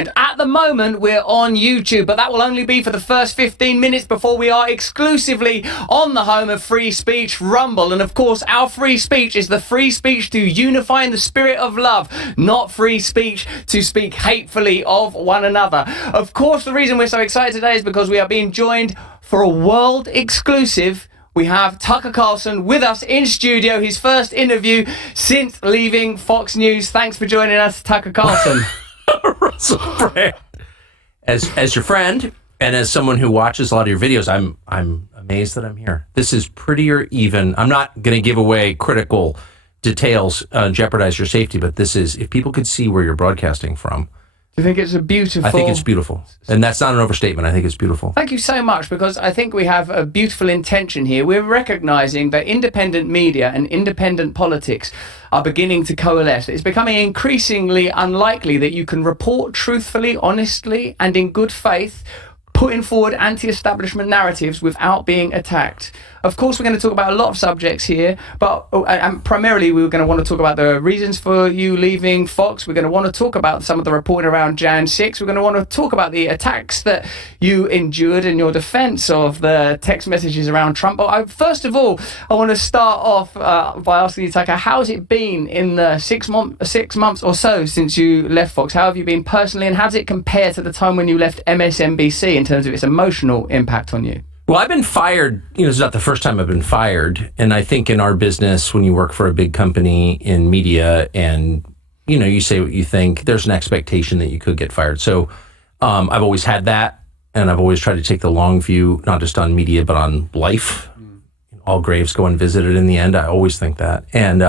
And at the moment, we're on YouTube, but that will only be for the first 15 minutes before we are exclusively on the home of free speech, Rumble. And of course, our free speech is the free speech to unify in the spirit of love, not free speech to speak hatefully of one another. Of course, the reason we're so excited today is because we are being joined for a world exclusive. We have Tucker Carlson with us in studio, his first interview since leaving Fox News. Thanks for joining us, Tucker Carlson. Russell Brand. As your friend and as someone who watches a lot of your videos, I'm amazed that I'm here. This is prettier even. I'm not going to give away critical details, jeopardize your safety, but this is, if people could see where you're broadcasting from. Do you think it's a beautiful... I think it's beautiful. And that's not an overstatement. I think it's beautiful. Thank you so much, because I think we have a beautiful intention here. We're recognizing that independent media and independent politics are beginning to coalesce. It's becoming increasingly unlikely that you can report truthfully, honestly, and in good faith, putting forward anti-establishment narratives without being attacked. Of course, we're going to talk about a lot of subjects here, but and primarily we're going to want to talk about the reasons for you leaving Fox. We're going to want to talk about some of the reporting around Jan 6. We're going to want to talk about the attacks that you endured in your defense of the text messages around Trump. But first of all, I want to start off by asking you, Tucker, how's it been in the 6 months or so since you left Fox? How have you been personally, and how does it compare to the time when you left MSNBC in terms of its emotional impact on you? Well, I've been fired. It's not the first time I've been fired. And I think in our business, when you work for a big company in media and, you say what you think, there's an expectation that you could get fired. So I've always had that. And I've always tried to take the long view, not just on media, but on life. All graves go unvisited in the end. I always think that. And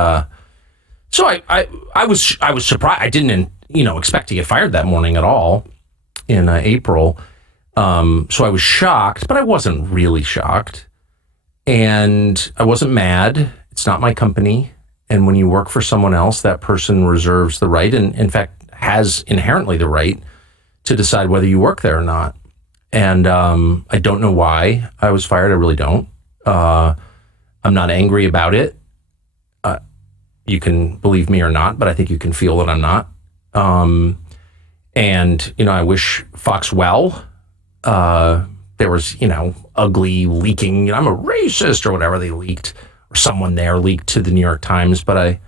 so I was surprised. I didn't, expect to get fired that morning at all in April. So I was shocked, but I wasn't really shocked. And I wasn't mad. It's not my company. And when you work for someone else, that person reserves the right, and in fact has inherently the right to decide whether you work there or not. And I don't know why I was fired. I really don't. I'm not angry about it. You can believe me or not, but I think you can feel that I'm not. And, I wish Fox well. There was, ugly leaking, I'm a racist or whatever they leaked, or someone there leaked to the New York Times, but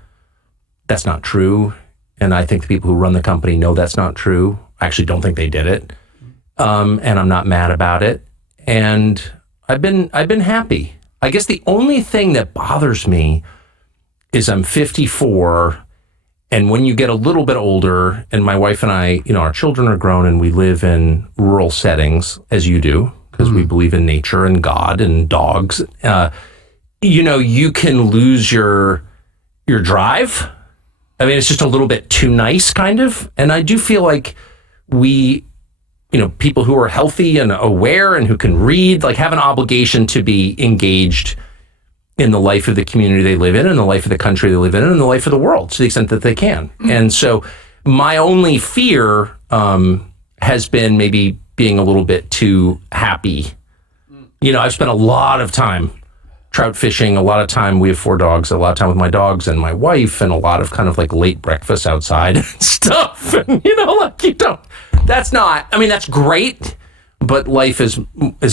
that's not true. And I think the people who run the company know that's not true. I actually don't think they did it. And I'm not mad about it. And I've been happy. I guess the only thing that bothers me is I'm 54. And when you get a little bit older, and my wife and I, our children are grown and we live in rural settings, as you do, because we believe in nature and God and dogs, you can lose your drive. I mean, it's just a little bit too nice, kind of. And I do feel like we, people who are healthy and aware and who can read, have an obligation to be engaged in the life of the community they live in, and the life of the country they live in, and the life of the world, to the extent that they can. And so my only fear has been maybe being a little bit too happy. I've spent a lot of time trout fishing, a lot of time, we have 4 dogs, a lot of time with my dogs and my wife, and a lot of kind of late breakfast outside and stuff. And, that's great, but life has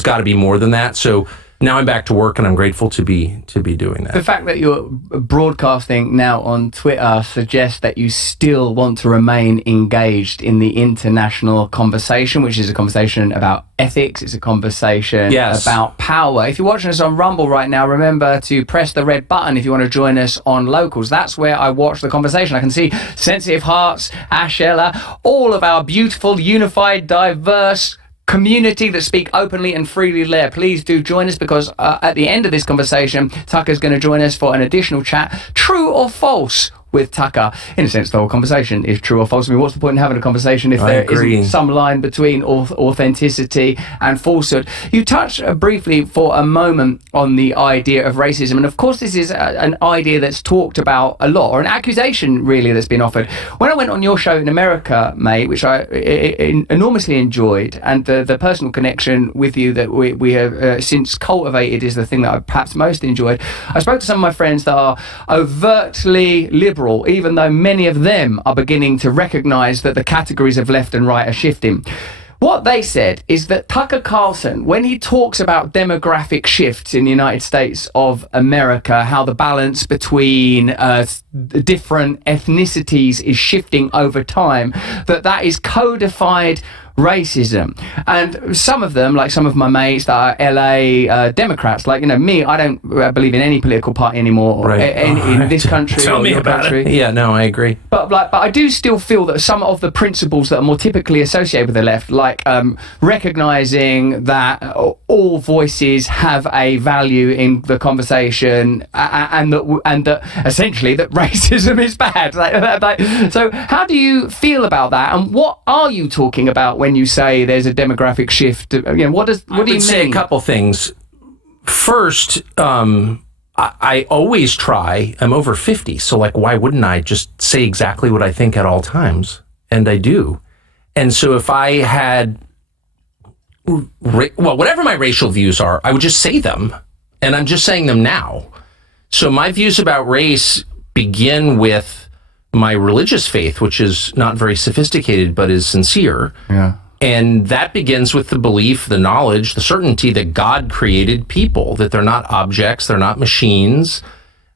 got to be more than that. So now I'm back to work, and I'm grateful to be doing that. The fact that you're broadcasting now on Twitter suggests that you still want to remain engaged in the international conversation, which is a conversation about ethics. It's a conversation about power. If you're watching us on Rumble right now, remember to press the red button if you want to join us on Locals. That's where I watch the conversation. I can see Sensitive Hearts, Ash Ella, all of our beautiful, unified, diverse community that speak openly and freely there. Please do join us, because at the end of this conversation, Tucker's going to join us for an additional chat. True or false with Tucker? In a sense, the whole conversation is true or false. I mean, what's the point in having a conversation if there isn't some line between authenticity and falsehood? You touched briefly for a moment on the idea of racism, and of course this is an idea that's talked about a lot, or an accusation really that's been offered. When I went on your show in America, mate, which I enormously enjoyed, and the personal connection with you that we have since cultivated is the thing that I perhaps most enjoyed. I spoke to some of my friends that are overtly liberal liberal, even though many of them are beginning to recognise that the categories of left and right are shifting. What they said is that Tucker Carlson, when he talks about demographic shifts in the United States of America, how the balance between different ethnicities is shifting over time, that is codified racism. And some of them, like some of my mates that are LA Democrats, like, me, I don't believe in any political party anymore, right. in this country. Tell me about it. Yeah, no, I agree. But I do still feel that some of the principles that are more typically associated with the left, like recognizing that all voices have a value in the conversation, and that essentially that racism is bad. So how do you feel about that? And what are you talking about when you say there's a demographic shift? What do you mean? Say a couple things. First, I always try. I'm over 50, so why wouldn't I just say exactly what I think at all times? And I do. And so if I had, whatever my racial views are, I would just say them, and I'm just saying them now. So my views about race begin with my religious faith, which is not very sophisticated, but is sincere. Yeah. And that begins with the belief, the knowledge, the certainty that God created people, that they're not objects, they're not machines,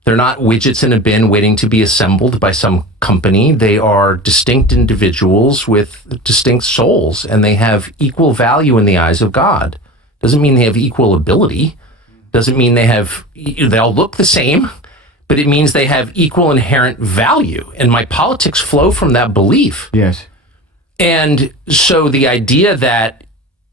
they're not widgets in a bin waiting to be assembled by some company. They are distinct individuals with distinct souls, and they have equal value in the eyes of God. Doesn't mean they have equal ability. Doesn't mean they all look the same, but it means they have equal inherent value. And my politics flow from that belief. Yes. And so the idea that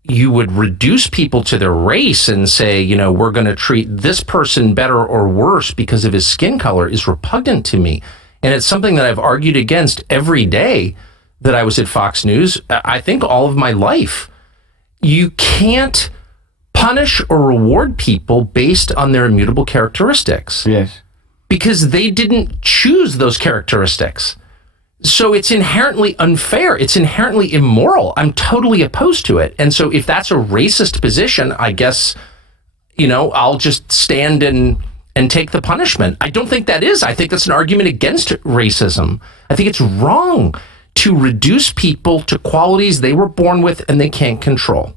you would reduce people to their race and say, we're going to treat this person better or worse because of his skin color is repugnant to me. And it's something that I've argued against every day that I was at Fox News, I think all of my life. You can't punish or reward people based on their immutable characteristics. Yes. Because they didn't choose those characteristics. So it's inherently unfair. It's inherently immoral. I'm totally opposed to it. And so if that's a racist position, I guess, I'll just stand and take the punishment. I don't think that is. I think that's an argument against racism. I think it's wrong to reduce people to qualities they were born with and they can't control.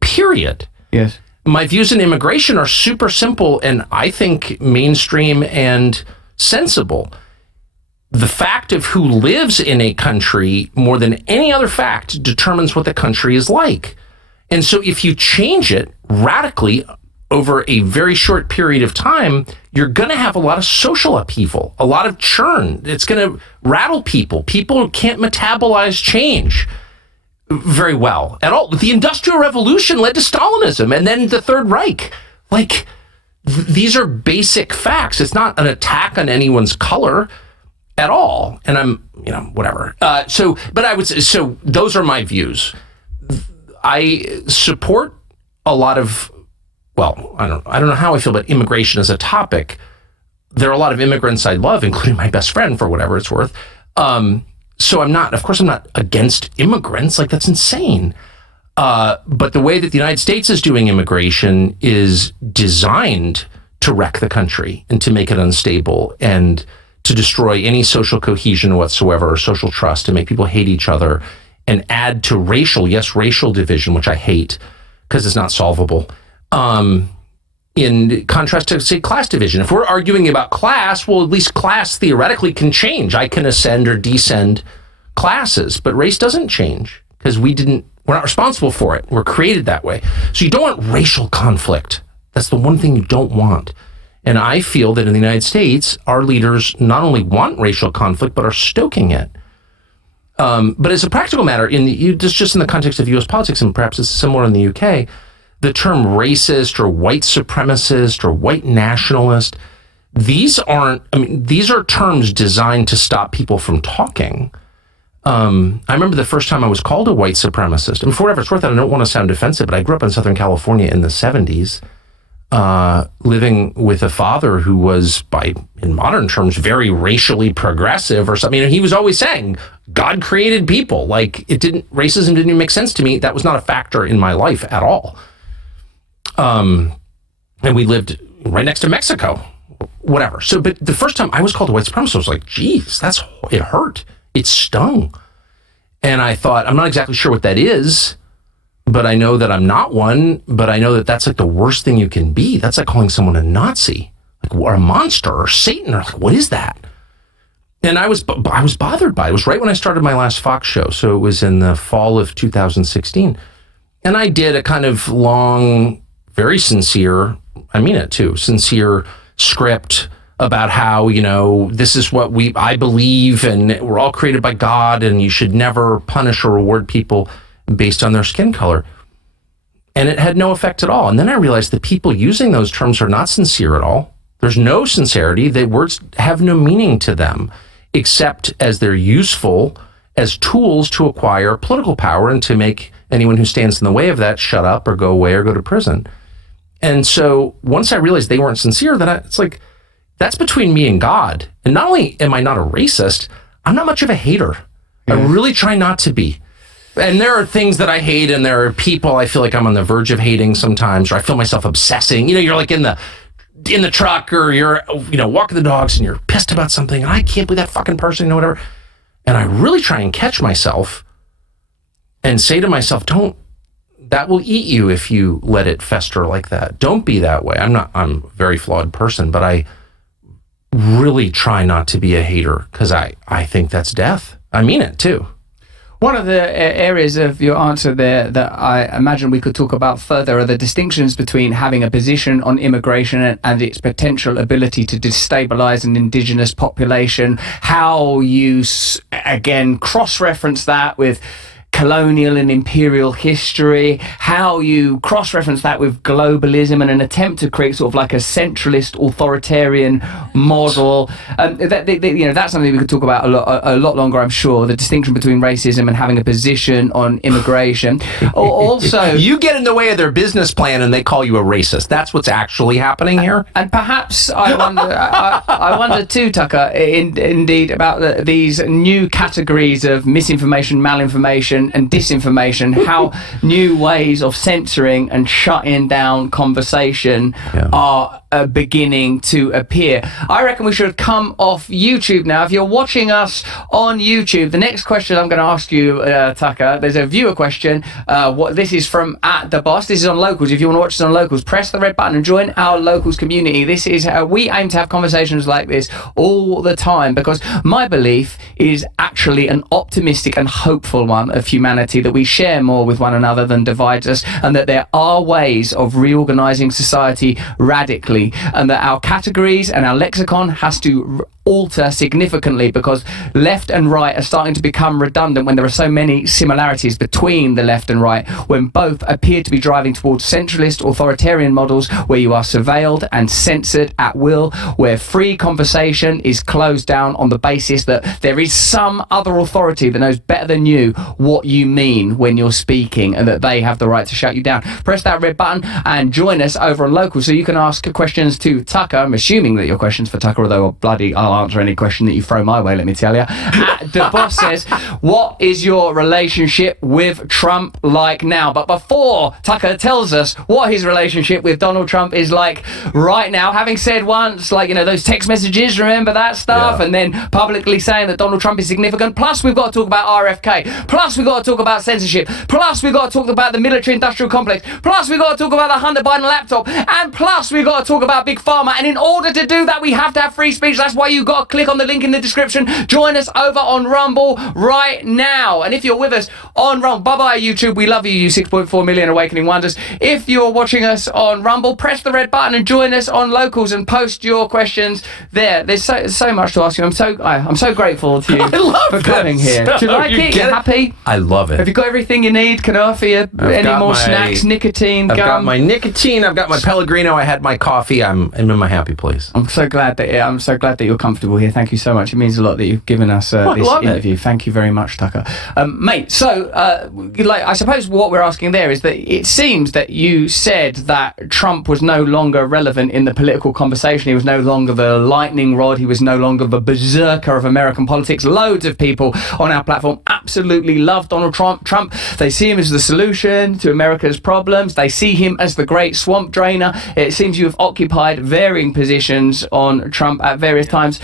Period. Yes. My views on immigration are super simple and I think mainstream and sensible. The fact of who lives in a country more than any other fact determines what the country is like. And so if you change it radically over a very short period of time, you're going to have a lot of social upheaval, a lot of churn. It's going to rattle people. People can't metabolize change very well at all. The Industrial Revolution led to Stalinism and then the Third Reich. These are basic facts. It's not an attack on anyone's color at all. And I'm, whatever. But I would say, so those are my views. I support a lot of, I don't know how I feel about immigration as a topic. There are a lot of immigrants I love, including my best friend, for whatever it's worth. So I'm not against immigrants. That's insane. But the way that the United States is doing immigration is designed to wreck the country and to make it unstable and to destroy any social cohesion whatsoever or social trust, to make people hate each other and add to racial division, which I hate because it's not solvable. In contrast to, say, class division. If we're arguing about class, well, at least class theoretically can change. I can ascend or descend classes, but race doesn't change because we're not responsible for it. We're created that way. So you don't want racial conflict. That's the one thing you don't want. And I feel that in the United States, our leaders not only want racial conflict, but are stoking it. But as a practical matter, just in the context of U.S. politics, and perhaps it's similar in the U.K., the term racist or white supremacist or white nationalist, these are terms designed to stop people from talking. I remember the first time I was called a white supremacist. And for whatever it's worth, I don't want to sound offensive, but I grew up in Southern California in the 70s. Living with a father who was, in modern terms, very racially progressive or something. And he was always saying, God created people. Racism didn't even make sense to me. That was not a factor in my life at all. And we lived right next to Mexico, whatever. So, but the first time I was called a white supremacist, I was like, geez, it hurt. It stung. And I thought, I'm not exactly sure what that is, but I know that I'm not one, but I know that that's like the worst thing you can be. That's like calling someone a Nazi, like, or a monster or Satan, or like, what is that? And I was bothered by it. It was right when I started my last Fox show. So it was in the fall of 2016. And I did a kind of long, very sincere, I mean it too, sincere script about how, this is what I believe, and we're all created by God, and you should never punish or reward people based on their skin color. And it had no effect at all. And then I realized that people using those terms are not sincere at all. There's no sincerity. The words have no meaning to them, except as they're useful as tools to acquire political power and to make anyone who stands in the way of that shut up or go away or go to prison. And so once I realized they weren't sincere, then it's like, that's between me and God. And not only am I not a racist, I'm not much of a hater. I really try not to be. And there are things that I hate, and there are people I feel like I'm on the verge of hating sometimes, or I feel myself obsessing. You're like in the truck, or you're, walking the dogs, and you're pissed about something, and I can't believe that fucking person, whatever. And I really try and catch myself and say to myself, that will eat you if you let it fester like that. Don't be that way. I'm a very flawed person, but I really try not to be a hater, because I think that's death. I mean it too. One of the areas of your answer there that I imagine we could talk about further are the distinctions between having a position on immigration and its potential ability to destabilize an indigenous population, how you, again, cross-reference that with colonial and imperial history, how you cross-reference that with globalism and an attempt to create sort of like a centralist authoritarian model. That's something we could talk about a lot longer, I'm sure, the distinction between racism and having a position on immigration. Also, you get in the way of their business plan and they call you a racist. That's what's actually happening here. And perhaps I wonder too, Tucker, indeed, about these new categories of misinformation, malinformation, and disinformation, how new ways of censoring and shutting down conversation are beginning to appear. I reckon we should come off YouTube now. If you're watching us on YouTube, the next question I'm going to ask you, Tucker, there's a viewer question. This is from @TheBoss. This is on Locals. If you want to watch this on Locals, press the red button and join our Locals community. This is how we aim to have conversations like this all the time, because my belief is actually an optimistic and hopeful one of humanity, that we share more with one another than divides us, and that there are ways of reorganizing society radically, and that our categories and our lexicon has to alter significantly, because left and right are starting to become redundant when there are so many similarities between the left and right, when both appear to be driving towards centralist authoritarian models where you are surveilled and censored at will, where free conversation is closed down on the basis that there is some other authority that knows better than you what you mean when you're speaking, and that they have the right to shut you down. Press that red button and join us over on Local, so you can ask questions to Tucker. I'm assuming that your question's for Tucker, although I'll answer any question that you throw my way, let me tell you. The boss says, what is your relationship with Trump like now? But before Tucker tells us what his relationship with Donald Trump is like right now, having said once, those text messages, remember that stuff, and then publicly saying that Donald Trump is significant, plus we've got to talk about RFK, plus we've got to talk about censorship, plus we've got to talk about the military-industrial complex, plus we've got to talk about the Hunter Biden laptop, and plus we've got to talk about Big Pharma. And in order to do that, we have to have free speech. That's why you've got to click on the link in the description. Join us over on Rumble right now. And if you're with us on Rumble, bye-bye YouTube, we love you, you 6.4 million awakening wonders. If you're watching us on Rumble, press the red button and join us on Locals and post your questions there. There's so much to ask you. I'm so grateful to you for coming here. Do you like it? You happy? I love it. Have you got everything you need? Can I offer you any more snacks, nicotine, I've gum? got my nicotine, I've got my Pellegrino, I had my coffee. I'm in my happy place. I'm so glad that you're comfortable here. Thank you so much. It means a lot that you've given us this love that view. Thank you very much, Tucker. Mate, so, I suppose what we're asking there is that it seems that you said that Trump was no longer relevant in the political conversation. He was no longer the lightning rod. He was no longer the berserker of American politics. Loads of people on our platform absolutely love Donald Trump. They see him as the solution to America's problems. They see him as the great swamp drainer. It seems you have occupied varying positions on Trump at various times.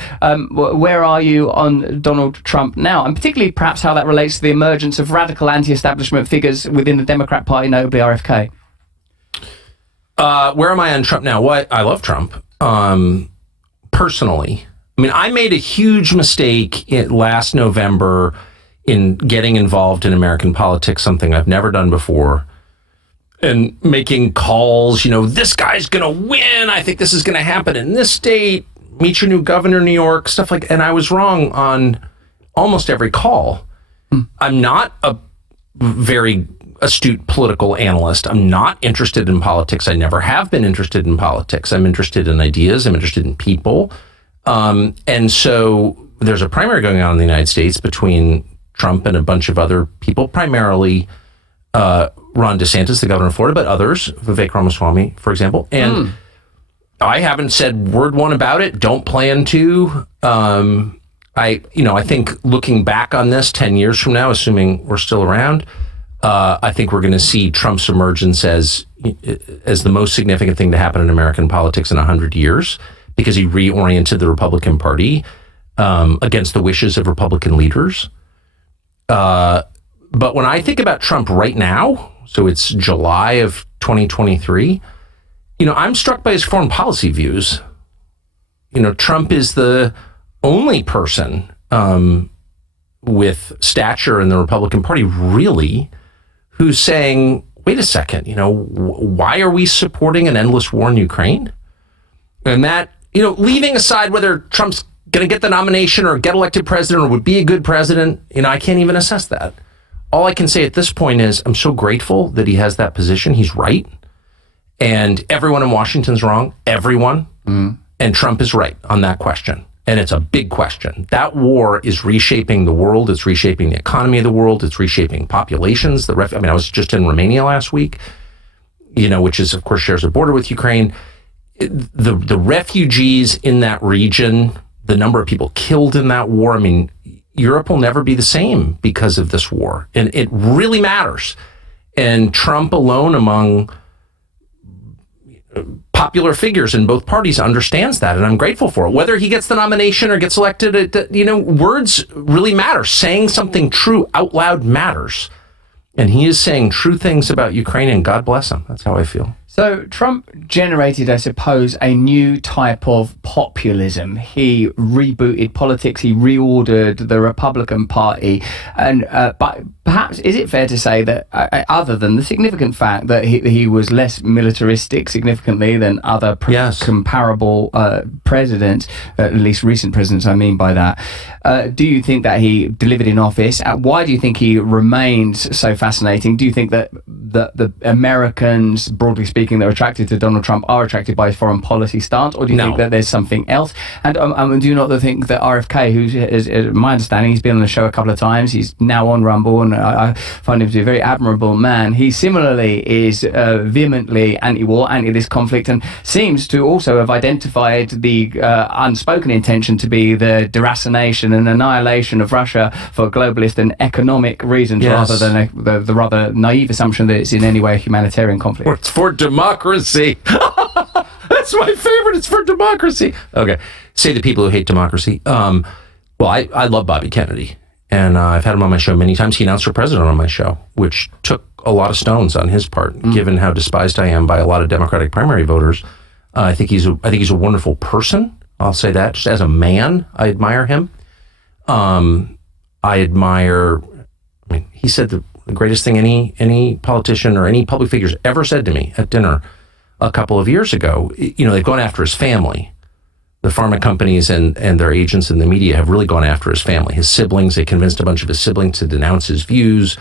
Where are you on Donald Trump now? And particularly perhaps how that relates to the emergence of radical anti-establishment figures within the Democrat Party, notably RFK. Where am I on Trump now? Well, I love Trump. Personally, I mean, I made a huge mistake last November in getting involved in American politics, something I've never done before, and making calls, this guy's going to win. I think this is going to happen in this state. Meet your new governor in New York, stuff like that. And I was wrong on almost every call. I'm not a very astute political analyst. I'm not interested in politics. I never have been interested in politics. I'm interested in ideas. I'm interested in people. And so there's a primary going on in the United States between Trump and a bunch of other people, primarily Ron DeSantis, the governor of Florida, but others, Vivek Ramaswamy, for example. And I haven't said word one about it. Don't plan to. I think looking back on this 10 years from now, assuming we're still around, I think we're going to see Trump's emergence as the most significant thing to happen in American politics in 100 years, because he reoriented the Republican Party against the wishes of Republican leaders. But when I think about Trump right now, so it's July of 2023, I'm struck by his foreign policy views. Trump is the only person with stature in the Republican Party, really, who's saying, wait a second, why are we supporting an endless war in Ukraine? And that, leaving aside whether Trump's going to get the nomination or get elected president or would be a good president, I can't even assess that. All I can say at this point is I'm so grateful that he has that position. He's right. And everyone in Washington's wrong. Everyone. And Trump is right on that question. And it's a big question. That war is reshaping the world. It's reshaping the economy of the world. It's reshaping populations. I was just in Romania last week, which is, of course, shares a border with Ukraine. The refugees in that region, the number of people killed in that war, Europe will never be the same because of this war. And it really matters. And Trump alone among popular figures in both parties understands that, and I'm grateful for it. Whether he gets the nomination or gets elected, words really matter. Saying something true out loud matters. And he is saying true things about Ukraine, and God bless him. That's how I feel. So Trump generated, I suppose, a new type of populism. He rebooted politics. He reordered the Republican Party. And but perhaps, is it fair to say that, other than the significant fact that he was less militaristic significantly than other comparable presidents, at least recent presidents, I mean by that, do you think that he delivered in office? Why do you think he remains so fascinating? Do you think that the Americans, broadly speaking, that are attracted to Donald Trump are attracted by his foreign policy stance, or do you think that there's something else? And do you not think that RFK, who's, is my understanding, he's been on the show a couple of times, he's now on Rumble, and I find him to be a very admirable man. He similarly is vehemently anti-war, anti this conflict, and seems to also have identified the unspoken intention to be the deracination and annihilation of Russia for globalist and economic reasons, rather than the rather naive assumption that it's in any way a humanitarian conflict. It's for democracy. That's my favorite. It's for democracy. Okay. Say the people who hate democracy. Well, I love Bobby Kennedy, and I've had him on my show many times. He announced for president on my show, which took a lot of stones on his part, given how despised I am by a lot of Democratic primary voters. I think he's a wonderful person. I'll say that. Just as a man, I admire him. He said the greatest thing any politician or any public figures ever said to me at dinner a couple of years ago. They've gone after his family. The pharma companies and their agents in the media have really gone after his family, his siblings. They convinced a bunch of his siblings to denounce his views.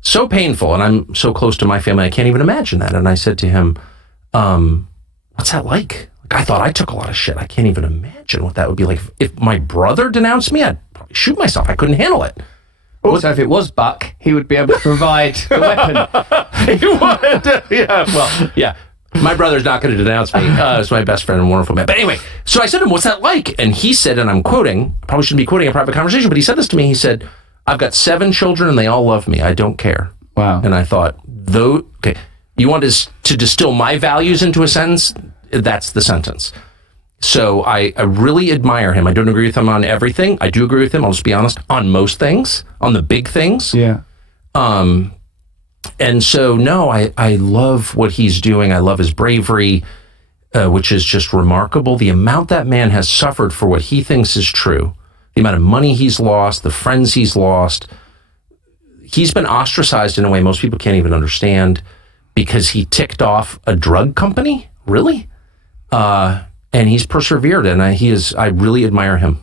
So painful. And I'm so close to my family, I can't even imagine that. And I said to him, what's that like? I thought I took a lot of shit. I can't even imagine what that would be like. If my brother denounced me, I'd probably shoot myself. I couldn't handle it. Also, if it was Buck, he would be able to provide the weapon. He would. Yeah. Well, yeah. My brother's not going to denounce me. It's my best friend and wonderful man. But anyway, so I said to him, what's that like? And he said, and I'm quoting, probably shouldn't be quoting a private conversation, but he said this to me. He said, I've got 7 children and they all love me. I don't care. Wow. And I thought, okay, you want to distill my values into a sentence? That's the sentence. So I really admire him. I don't agree with him on everything. I do agree with him, I'll just be honest, on most things, on the big things. Yeah. And so, no, I love what he's doing. I love his bravery, which is just remarkable. The amount that man has suffered for what he thinks is true, the amount of money he's lost, the friends he's lost. He's been ostracized in a way most people can't even understand because he ticked off a drug company, really? And he's persevered, and I really admire him.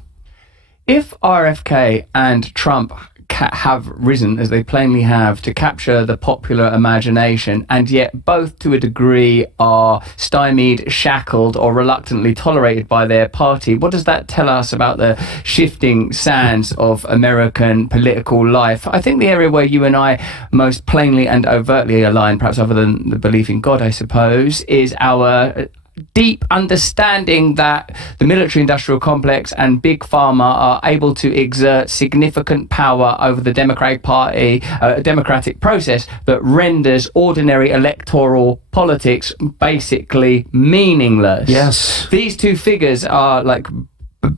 If RFK and Trump have risen, as they plainly have, to capture the popular imagination, and yet both to a degree are stymied, shackled, or reluctantly tolerated by their party, what does that tell us about the shifting sands of American political life? I think the area where you and I most plainly and overtly align, perhaps other than the belief in God, I suppose, is our deep understanding that the military-industrial complex and big pharma are able to exert significant power over the Democratic Party, democratic process that renders ordinary electoral politics basically meaningless. Yes. These two figures are like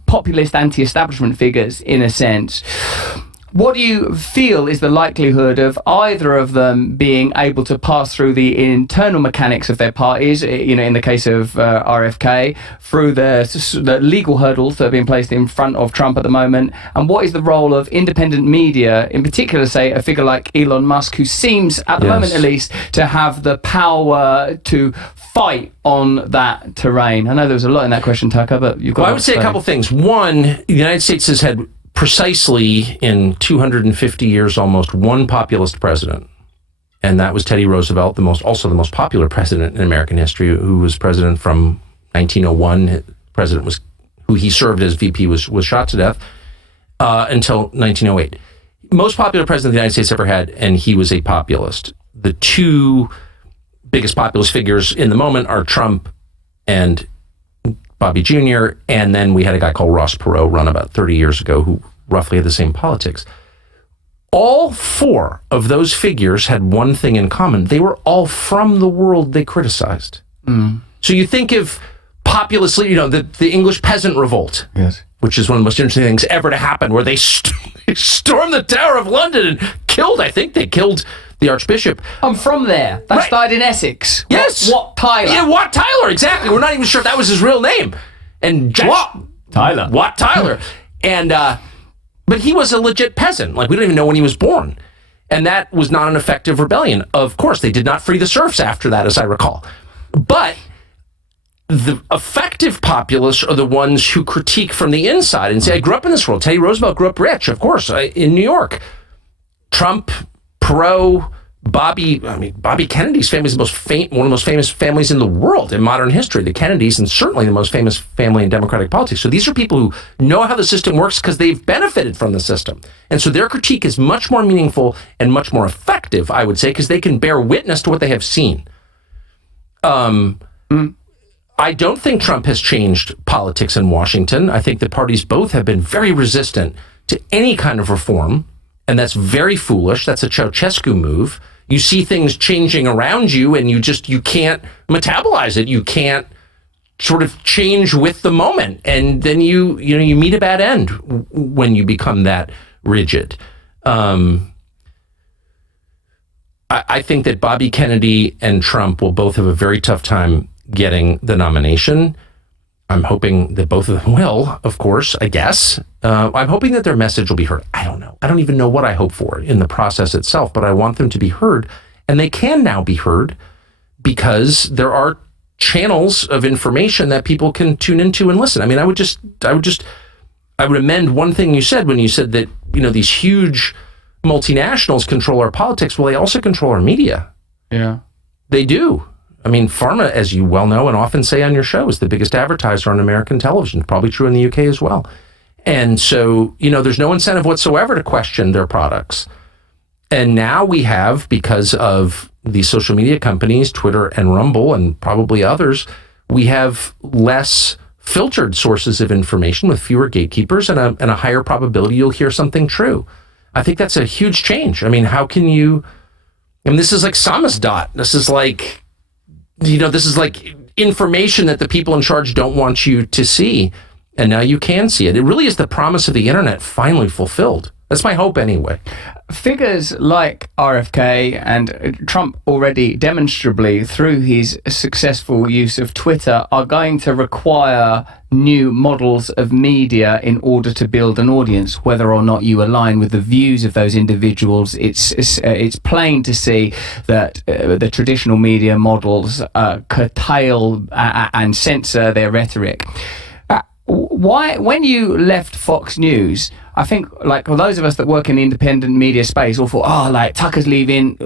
populist anti-establishment figures in a sense. What do you feel is the likelihood of either of them being able to pass through the internal mechanics of their parties, in the case of RFK, through the legal hurdles that have been placed in front of Trump at the moment? And what is the role of independent media, in particular, say, a figure like Elon Musk, who seems, at the moment at least, to have the power to fight on that terrain? I know there was a lot in that question, Tucker, but you've got I would say a couple things. One, the United States has had precisely in 250 years almost one populist president, and that was Teddy Roosevelt, also the most popular president in American history, who was president from 1901. President was who he served as VP was shot to death until 1908. Most popular president the United States ever had, and he was a populist. The two biggest populist figures in the moment are Trump and Bobby Jr., and then we had a guy called Ross Perot run about 30 years ago who roughly had the same politics. All 4 of those figures had one thing in common. They were all from the world they criticized. So you think of populist, the English peasant revolt, yes, which is one of the most interesting things ever to happen, where they stormed the Tower of London and they killed the Archbishop. I'm from there. That started in Essex. Yes. Wat Tyler. Yeah, Wat Tyler, exactly. We're not even sure if that was his real name. And Wat Tyler. And, but he was a legit peasant. Like, we don't even know when he was born. And that was not an effective rebellion. Of course, they did not free the serfs after that, as I recall. But the effective populists are the ones who critique from the inside and say, I grew up in this world. Teddy Roosevelt grew up rich, of course, in New York. Trump, Perot, Bobby Kennedy's family is one of the most famous families in the world in modern history, the Kennedys, and certainly the most famous family in Democratic politics. So these are people who know how the system works because they've benefited from the system. And so their critique is much more meaningful and much more effective, I would say, because they can bear witness to what they have seen. I don't think Trump has changed politics in Washington. I think the parties both have been very resistant to any kind of reform. And that's very foolish. That's a Ceausescu move. You see things changing around you and you can't metabolize it. You can't sort of change with the moment. And then you meet a bad end when you become that rigid. I think that Bobby Kennedy and Trump will both have a very tough time getting the nomination. I'm hoping that both of them will, of course, I guess. I'm hoping that their message will be heard. I don't know. I don't even know what I hope for in the process itself, but I want them to be heard. And they can now be heard because there are channels of information that people can tune into and listen. I mean, I would amend one thing you said when you said that, these huge multinationals control our politics. Well, they also control our media. Yeah. They do. I mean, pharma, as you well know and often say on your show, is the biggest advertiser on American television. Probably true in the UK as well. And so, there's no incentive whatsoever to question their products. And now we have, because of these social media companies, Twitter and Rumble, and probably others, we have less filtered sources of information with fewer gatekeepers and a higher probability you'll hear something true. I think that's a huge change. I mean, how can you... this is like samizdat. This is like, this is like information that the people in charge don't want you to see. And now you can see it. It really is the promise of the internet finally fulfilled. That's my hope anyway. Figures like RFK and Trump already demonstrably, through his successful use of Twitter, are going to require new models of media in order to build an audience. Whether or not you align with the views of those individuals, it's plain to see that the traditional media models curtail and censor their rhetoric. Why, when you left Fox News, I think, like, those of us that work in the independent media space all thought, like, Tucker's leaving,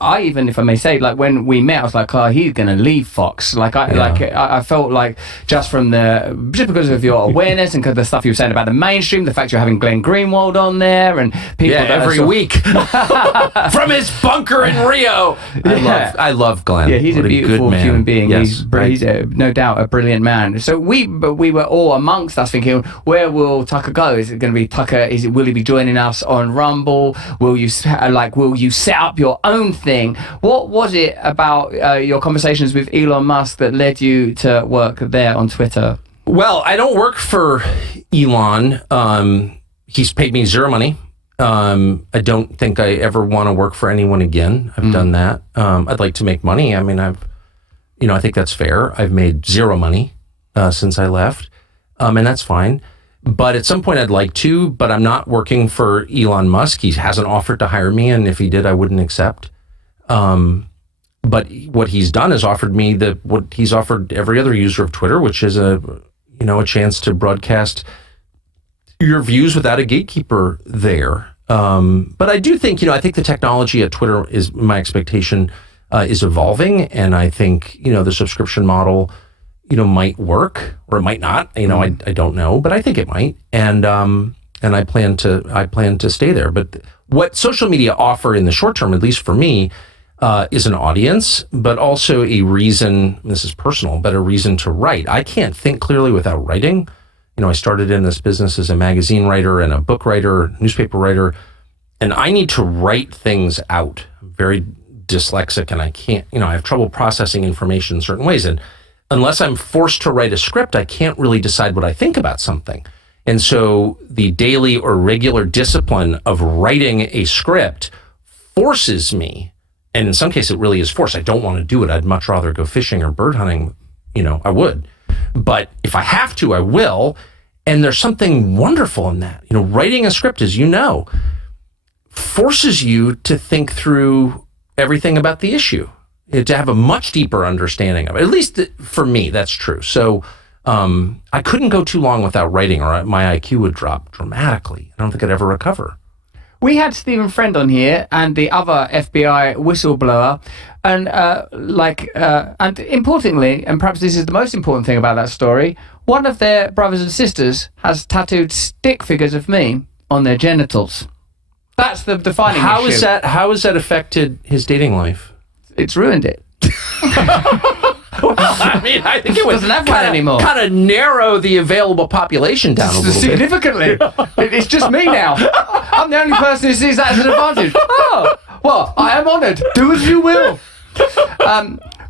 I even, if I may say, like, when we met, I was like, he's going to leave Fox. I felt like just because of your awareness and because of the stuff you were saying about the mainstream, the fact you're having Glenn Greenwald on there and people every week from his bunker in Rio. I love Glenn. Yeah, he's a beautiful human being. Yes, he's no doubt a brilliant man. So we were all amongst us thinking, where will Tucker go? Is it going to be Tucker? Will he be joining us on Rumble? Will you set up your own thing? What was it about your conversations with Elon Musk that led you to work there on Twitter? Well, I don't work for Elon. He's paid me zero money. I don't think I ever want to work for anyone again. I've done that. I'd like to make money. I mean, I think that's fair. I've made zero money since I left, and that's fine. But at some point I'd like to, but I'm not working for Elon Musk. He hasn't offered to hire me, and if he did, I wouldn't accept. But what he's done is offered me what he's offered every other user of Twitter, which is a chance to broadcast your views without a gatekeeper there. But I do think, I think the technology at Twitter is, my expectation, is evolving, and I think, the subscription model might work, or it might not. I don't know, but I think it might. And I plan to stay there. But what social media offer in the short term, at least for me, is an audience, but also a reason, this is personal, but a reason to write. I can't think clearly without writing. I started in this business as a magazine writer and a book writer, newspaper writer, and I need to write things out. I'm very dyslexic, and I can't, I have trouble processing information in certain ways. And unless I'm forced to write a script, I can't really decide what I think about something. And so the daily or regular discipline of writing a script forces me, and in some cases it really is forced. I don't want to do it. I'd much rather go fishing or bird hunting. I would. But if I have to, I will. And there's something wonderful in that. Writing a script, as forces you to think through everything about the issue, to have a much deeper understanding of it. At least for me, that's true. So I couldn't go too long without writing, or my IQ would drop dramatically. I don't think I'd ever recover. We had Stephen Friend on here and the other FBI whistleblower, and and importantly, and perhaps this is the most important thing about that story, one of their brothers and sisters has tattooed stick figures of me on their genitals. That's the defining issue. How has that affected his dating life? It's ruined it. I think it doesn't have one anymore. Kind of narrow the available population down a little significantly. It's just me now. I'm the only person who sees that as an advantage. Oh, well, I am honoured. Do as you will.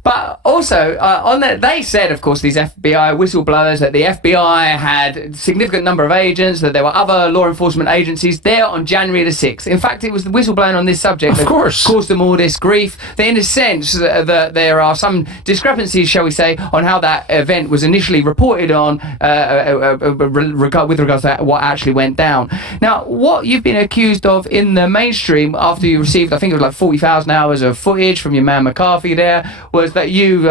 But also, on that, they said, of course, these FBI whistleblowers, that the FBI had a significant number of agents, that there were other law enforcement agencies there on January the 6th. In fact, it was the whistleblowing on this subject that caused them all this grief. That in a sense, that there are some discrepancies, shall we say, on how that event was initially reported on with regards to what actually went down. Now, what you've been accused of in the mainstream after you received, I think it was like 40,000 hours of footage from your man McCarthy there, was that you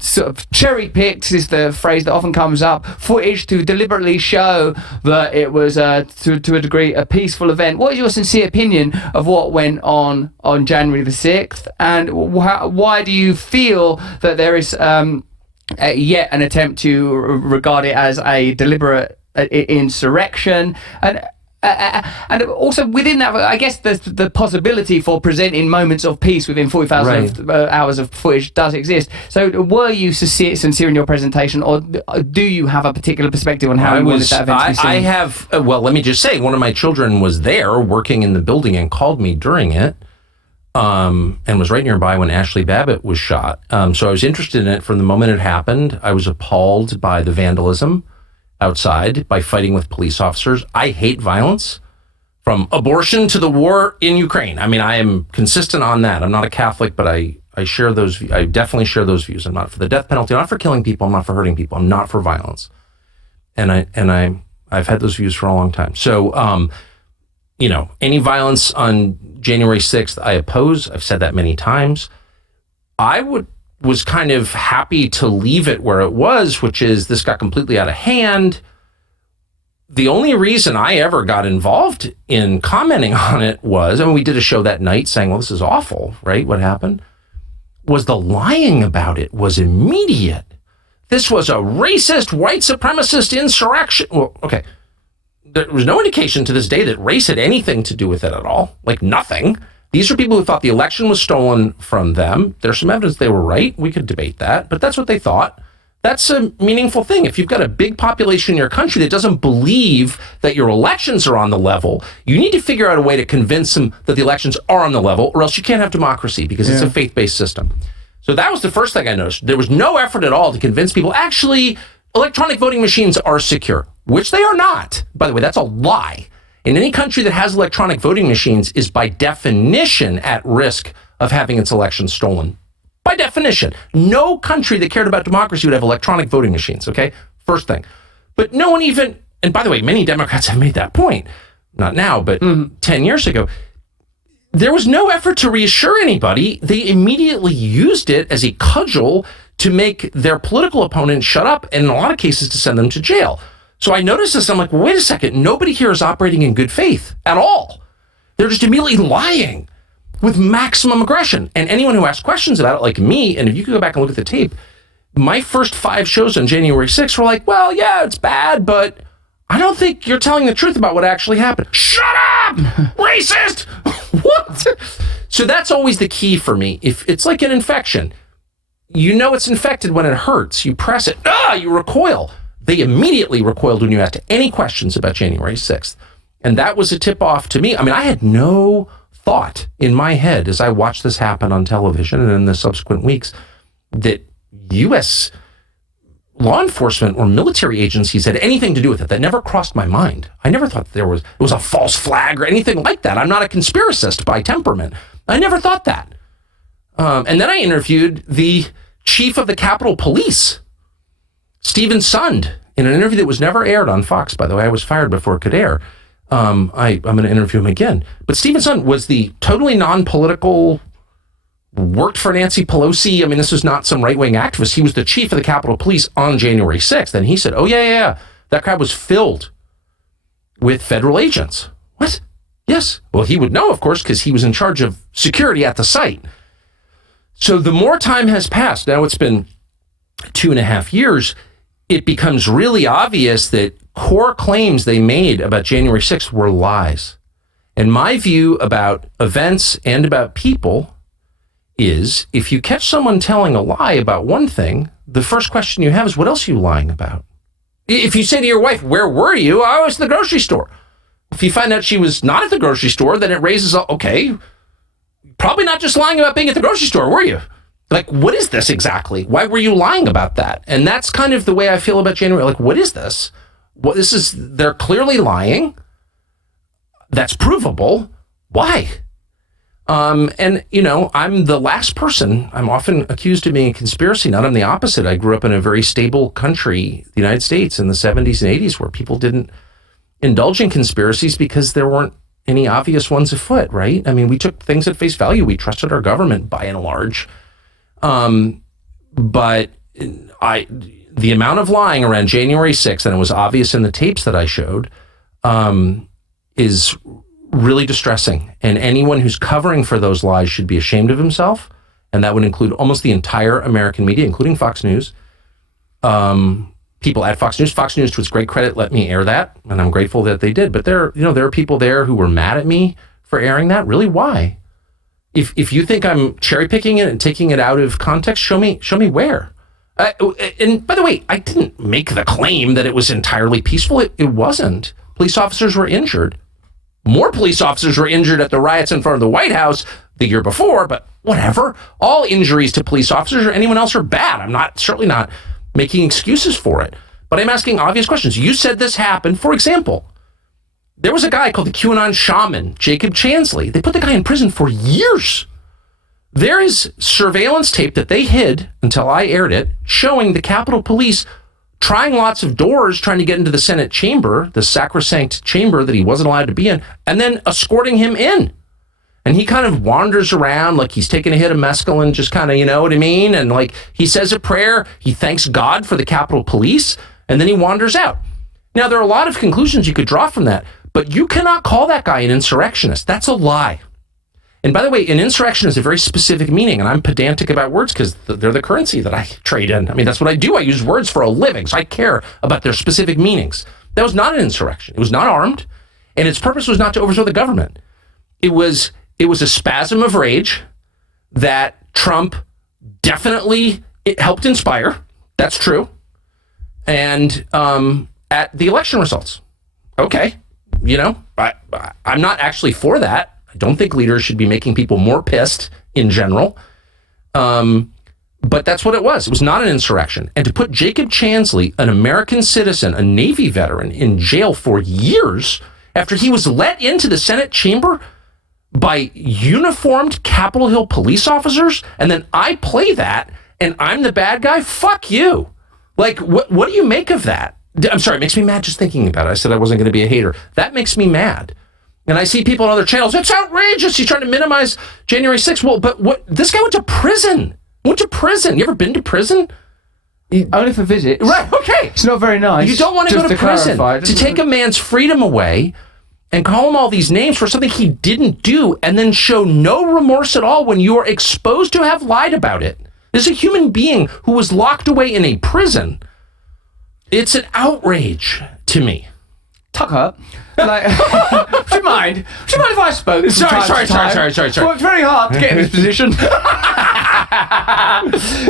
sort of cherry-picked, is the phrase that often comes up, footage to deliberately show that it was, to a degree, a peaceful event. What is your sincere opinion of what went on January the 6th? And why do you feel that there is yet an attempt to regard it as a deliberate insurrection, and also within that, I guess the possibility for presenting moments of peace within 40,000 hours of footage does exist. So were you sincere in your presentation, or do you have a particular perspective on how you wanted that event to be seen? I have, well, let me just say, one of my children was there working in the building and called me during it, and was right nearby when Ashley Babbitt was shot. So I was interested in it from the moment it happened. I was appalled by the vandalism outside, by fighting with police officers. I hate violence, from abortion to the war in Ukraine. I mean, I am consistent on that. I'm not a Catholic, but I share those. I definitely share those views. I'm not for the death penalty. I'm not for killing people. I'm not for hurting people. I'm not for violence. And I've had those views for a long time. So, any violence on January 6th, I oppose. I've said that many times. Was kind of happy to leave it where it was, which is this got completely out of hand. The only reason I ever got involved in commenting on it was, and we did a show that night saying, well, this is awful, right? What happened? Was the lying about it was immediate. This was a racist, white supremacist insurrection. Well, okay. There was no indication to this day that race had anything to do with it at all. Like nothing. These are people who thought the election was stolen from them. There's some evidence they were right. We could debate that, but that's what they thought. That's a meaningful thing. If you've got a big population in your country that doesn't believe that your elections are on the level, you need to figure out a way to convince them that the elections are on the level, or else you can't have democracy because it's a faith-based system. So that was the first thing I noticed. There was no effort at all to convince people, actually, electronic voting machines are secure, which they are not. By the way, that's a lie. In any country that has electronic voting machines is by definition at risk of having its elections stolen. By definition. No country that cared about democracy would have electronic voting machines, okay? First thing. But no one even, and by the way, many Democrats have made that point. Not now, but 10 years ago. There was no effort to reassure anybody. They immediately used it as a cudgel to make their political opponent shut up, and in a lot of cases to send them to jail. So I noticed this, I'm like, well, wait a second, nobody here is operating in good faith at all. They're just immediately lying with maximum aggression. And anyone who asks questions about it, like me, and if you could go back and look at the tape, my first 5 shows on January 6th were like, well, yeah, it's bad, but I don't think you're telling the truth about what actually happened. Shut up! Racist! What? So that's always the key for me. If it's like an infection, you know it's infected when it hurts. You press it, you recoil. They immediately recoiled when you asked any questions about January 6th. And that was a tip-off to me. I mean, I had no thought in my head as I watched this happen on television and in the subsequent weeks that U.S. law enforcement or military agencies had anything to do with it. That never crossed my mind. I never thought it was a false flag or anything like that. I'm not a conspiracist by temperament. I never thought that. And then I interviewed the chief of the Capitol Police, Stephen Sund, in an interview that was never aired on Fox, by the way. I was fired before it could air. I'm going to interview him again. But Stephen Sund was the totally non-political, worked for Nancy Pelosi. I mean, this was not some right-wing activist. He was the chief of the Capitol Police on January 6th. And he said, oh, yeah. That crowd was filled with federal agents. What? Yes. Well, he would know, of course, because he was in charge of security at the site. So the more time has passed, now it's been 2.5 years, it becomes really obvious that core claims they made about January 6th were lies. And my view about events and about people is if you catch someone telling a lie about one thing, the first question you have is, what else are you lying about? If you say to your wife, where were you? I was at the grocery store. If you find out she was not at the grocery store, then it raises, okay, probably not just lying about being at the grocery store, were you? Like, what is this exactly? Why were you lying about that? And that's kind of the way I feel about January. Like, what is this? What this is? They're clearly lying. That's provable. Why? And, I'm the last person. I'm often accused of being a conspiracy nut. I'm the opposite. I grew up in a very stable country, the United States, in the 70s and 80s, where people didn't indulge in conspiracies because there weren't any obvious ones afoot, right? I mean, we took things at face value. We trusted our government by and large. But the amount of lying around January 6th, and it was obvious in the tapes that I showed, is really distressing. And anyone who's covering for those lies should be ashamed of himself. And that would include almost the entire American media, including Fox News. people at Fox News. Fox News, to its great credit, let me air that, and I'm grateful that they did. But there are people there who were mad at me for airing that. Really, why? If you think I'm cherry picking it and taking it out of context, show me where. And by the way, I didn't make the claim that it was entirely peaceful. It wasn't. Police officers were injured. More police officers were injured at the riots in front of the White House the year before, but whatever. All injuries to police officers or anyone else are bad. I'm certainly not making excuses for it. But I'm asking obvious questions. You said this happened. For example, there was a guy called the QAnon shaman, Jacob Chansley. They put the guy in prison for years. There is surveillance tape that they hid until I aired it, showing the Capitol Police trying lots of doors, trying to get into the Senate chamber, the sacrosanct chamber that he wasn't allowed to be in, and then escorting him in. And he kind of wanders around like he's taking a hit of mescaline, just kind of, you know what I mean? And like he says a prayer, he thanks God for the Capitol Police, and then he wanders out. Now, there are a lot of conclusions you could draw from that, but you cannot call that guy an insurrectionist. That's a lie. And by the way, an insurrection is a very specific meaning, and I'm pedantic about words because they're the currency that I trade in. I mean, that's what I do. I use words for a living, so I care about their specific meanings. That was not an insurrection. It was not armed, and its purpose was not to overthrow the government. It was a spasm of rage that Trump definitely helped inspire. That's true. And at the election results. Okay, I'm not actually for that. I don't think leaders should be making people more pissed in general. But that's what it was. It was not an insurrection. And to put Jacob Chansley, an American citizen, a Navy veteran, in jail for years after he was let into the Senate chamber by uniformed Capitol Hill police officers, and then I play that and I'm the bad guy? Fuck you. Like, what do you make of that? I'm sorry, it makes me mad just thinking about it. I said I wasn't going to be a hater. That makes me mad. And I see people on other channels, it's outrageous. He's trying to minimize January 6th. Well, but what? This guy went to prison. You ever been to prison? Only for visits. Right, okay. It's not very nice. You don't want to go to prison. To take a man's freedom away and call him all these names for something he didn't do and then show no remorse at all when you are exposed to have lied about it. This is a human being who was locked away in a prison. It's an outrage to me. Tucker, like, would you mind if I spoke? Sorry. Well, it's very hard to get in this position.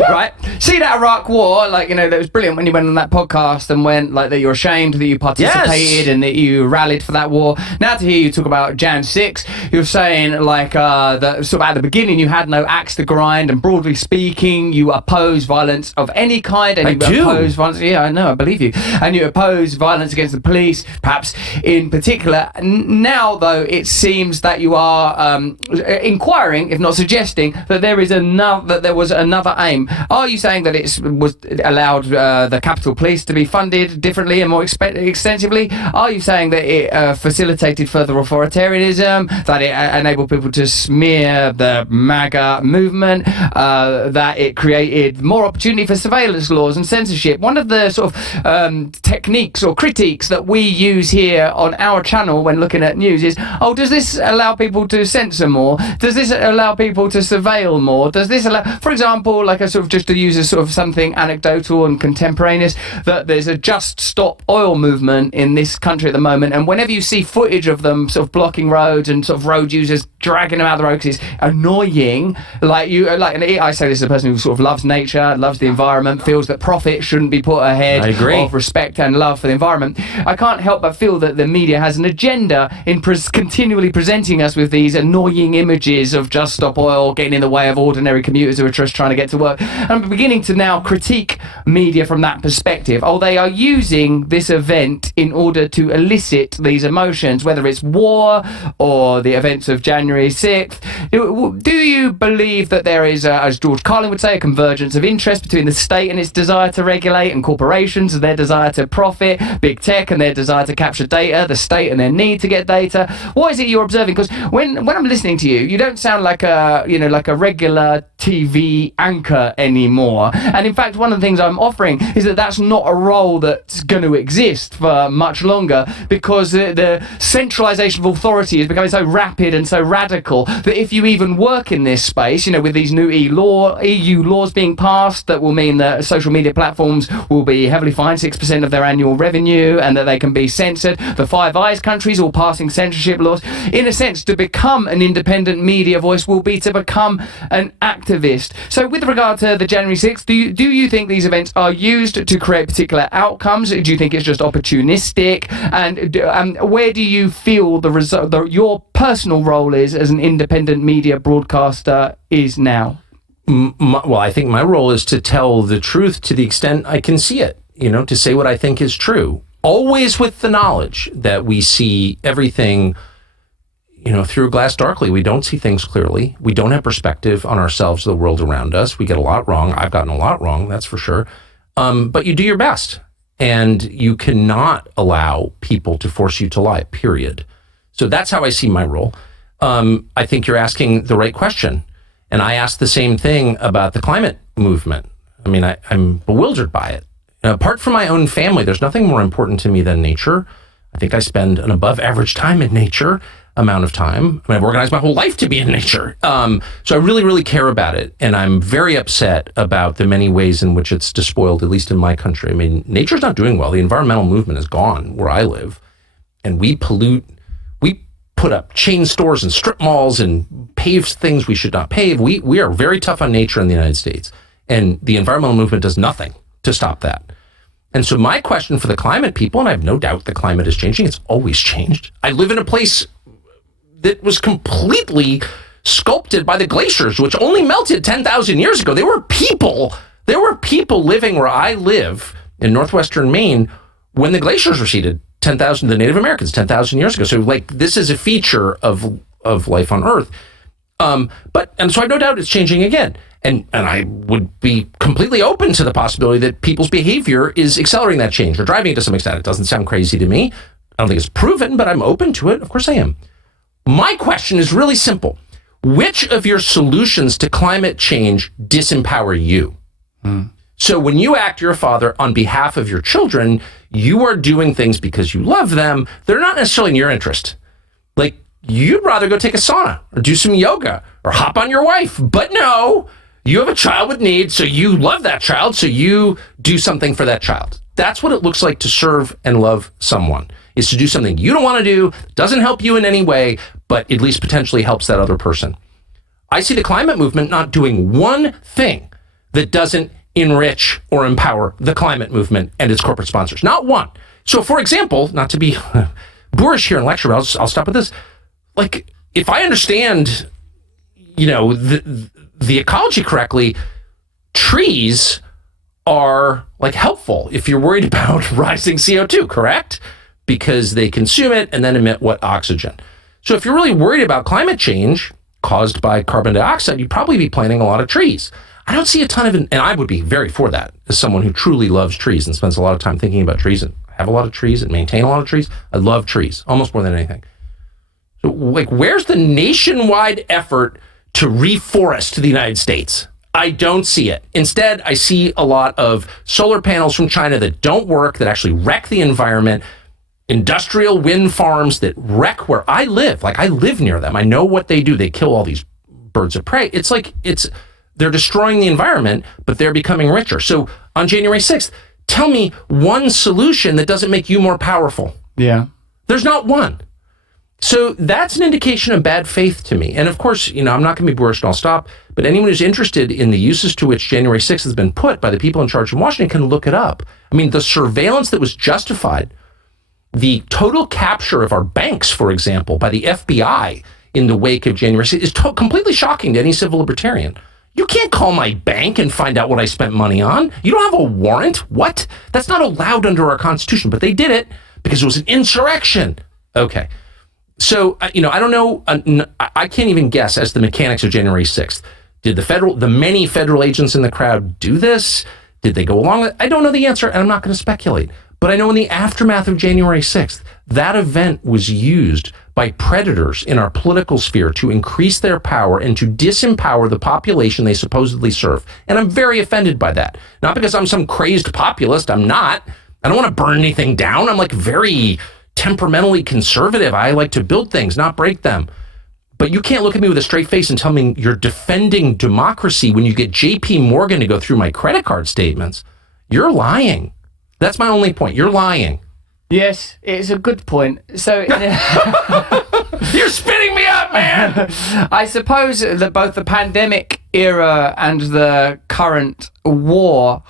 Right? See that Iraq war, that was brilliant when you went on that podcast and went that you're ashamed that you participated and that you rallied for that war. Now to hear you talk about Jan 6, you're saying that sort of at the beginning you had no axe to grind, and broadly speaking you oppose violence of any kind, and oppose violence. Yeah, I know, I believe you. And you oppose violence against the police, perhaps in particular. Now, though, it seems that you are inquiring, if not suggesting, that there was another aim. Are you saying that it was allowed the Capitol Police to be funded differently and more extensively? Are you saying that it facilitated further authoritarianism, that it enabled people to smear the MAGA movement, that it created more opportunity for surveillance laws and censorship? One of the sort of techniques or critiques that we use here on our channel when looking at news is, does this allow people to censor more? Does this allow people to surveil more? Does this allow, for example, just to use a sort of something anecdotal and contemporaneous, that there's a Just Stop Oil movement in this country at the moment, and whenever you see footage of them sort of blocking roads and sort of road users dragging them out of the road because it's annoying, and I say this as a person who sort of loves nature, loves the environment, feels that profit shouldn't be put ahead of respect and love for the environment. I can't help but feel that the media has an agenda in continually presenting us with these annoying images of Just Stop Oil getting in the way of ordinary commuters who are just trying to get to work. I'm beginning to now critique media from that perspective. They are using this event in order to elicit these emotions, whether it's war or the events of January 6th. Do you believe that there is, as George Carlin would say, a convergence of interest between the state and its desire to regulate, and corporations and their desire to profit, big tech and their desire to capture data, the state and their need to get data? What is it you're observing? Because when I'm listening to you, you don't sound like a regular TV anchor anymore. anymore. And in fact, one of the things I'm offering is that that's not a role that's going to exist for much longer, because the centralization of authority is becoming so rapid and so radical that if you even work in this space, with these new EU laws being passed that will mean that social media platforms will be heavily fined 6% of their annual revenue and that they can be censored. The Five Eyes countries all passing censorship laws. In a sense, to become an independent media voice will be to become an activist. So with regard to the January 6th, do you think these events are used to create particular outcomes? Do you think it's just opportunistic? And where do you feel your personal role is as an independent media broadcaster is now? Well, I think my role is to tell the truth to the extent I can see it, to say what I think is true, always with the knowledge that we see everything, through a glass darkly. We don't see things clearly. We don't have perspective on ourselves, the world around us. We get a lot wrong. I've gotten a lot wrong, that's for sure. But you do your best, and you cannot allow people to force you to lie, period. So that's how I see my role. I think you're asking the right question. And I asked the same thing about the climate movement. I mean, I'm bewildered by it. Apart from my own family, there's nothing more important to me than nature. I think I spend an above average time in nature, amount of time. I've organized my whole life to be in nature. So I really, really care about it. And I'm very upset about the many ways in which it's despoiled, at least in my country. I mean, nature's not doing well. The environmental movement is gone where I live. And we pollute. We put up chain stores and strip malls and pave things we should not pave. We are very tough on nature in the United States. And the environmental movement does nothing to stop that. And so my question for the climate people, and I have no doubt the climate is changing. It's always changed. I live in a place that was completely sculpted by the glaciers, which only melted 10,000 years ago. There were people living where I live in northwestern Maine when the glaciers receded. 10,000, the Native Americans, 10,000 years ago. So this is a feature of life on Earth. And so I have no doubt it's changing again. And I would be completely open to the possibility that people's behavior is accelerating that change or driving it to some extent. It doesn't sound crazy to me. I don't think it's proven, but I'm open to it. Of course I am. My question is really simple. Which of your solutions to climate change disempower you? So when you act, you're a father, on behalf of your children, you are doing things because you love them. They're not necessarily in your interest. Like, you'd rather go take a sauna or do some yoga or hop on your wife. But no, you have a child with needs, so you love that child, so you do something for that child. That's what it looks like to serve and love someone, is to do something you don't want to do, doesn't help you in any way, but at least potentially helps that other person. I see the climate movement not doing one thing that doesn't enrich or empower the climate movement and its corporate sponsors. Not one. So, for example, not to be boorish here in lecture, but I'll stop with this. Like, if I understand, the ecology correctly, trees are helpful if you're worried about rising CO2, correct? Because they consume it and then emit what? Oxygen. So if you're really worried about climate change caused by carbon dioxide, you'd probably be planting a lot of trees. I don't see a ton of, and I would be very for that as someone who truly loves trees and spends a lot of time thinking about trees and have a lot of trees and maintain a lot of trees. I love trees almost more than anything. So where's the nationwide effort to reforest the United States? I don't see it. Instead, I see a lot of solar panels from China that don't work, that actually wreck the environment, industrial wind farms that wreck where I live. I live near them. I know what they do. They kill all these birds of prey. They're destroying the environment, but they're becoming richer. So on January 6th, tell me one solution that doesn't make you more powerful. Yeah. There's not one. So that's an indication of bad faith to me. And of course, I'm not going to be boorish and I'll stop, but anyone who's interested in the uses to which January 6th has been put by the people in charge in Washington can look it up. I mean, the surveillance that was justified, the total capture of our banks, for example, by the FBI in the wake of January 6th is completely shocking to any civil libertarian. You can't call my bank and find out what I spent money on. You don't have a warrant. What? That's not allowed under our Constitution, but they did it because it was an insurrection. Okay. So, I don't know. I can't even guess as the mechanics of January 6th. Did the many federal agents in the crowd do this? Did they go along with it? I don't know the answer, and I'm not going to speculate. But I know in the aftermath of January 6th, that event was used by predators in our political sphere to increase their power and to disempower the population they supposedly serve. And I'm very offended by that. Not because I'm some crazed populist. I'm not. I don't want to burn anything down. I'm like very temperamentally conservative. I like to build things, not break them. But you can't look at me with a straight face and tell me you're defending democracy when you get JP Morgan to go through my credit card statements. You're lying. That's my only point. You're lying. Yes, it's a good point. So you're spitting me up, man. I suppose that both the pandemic era and the current war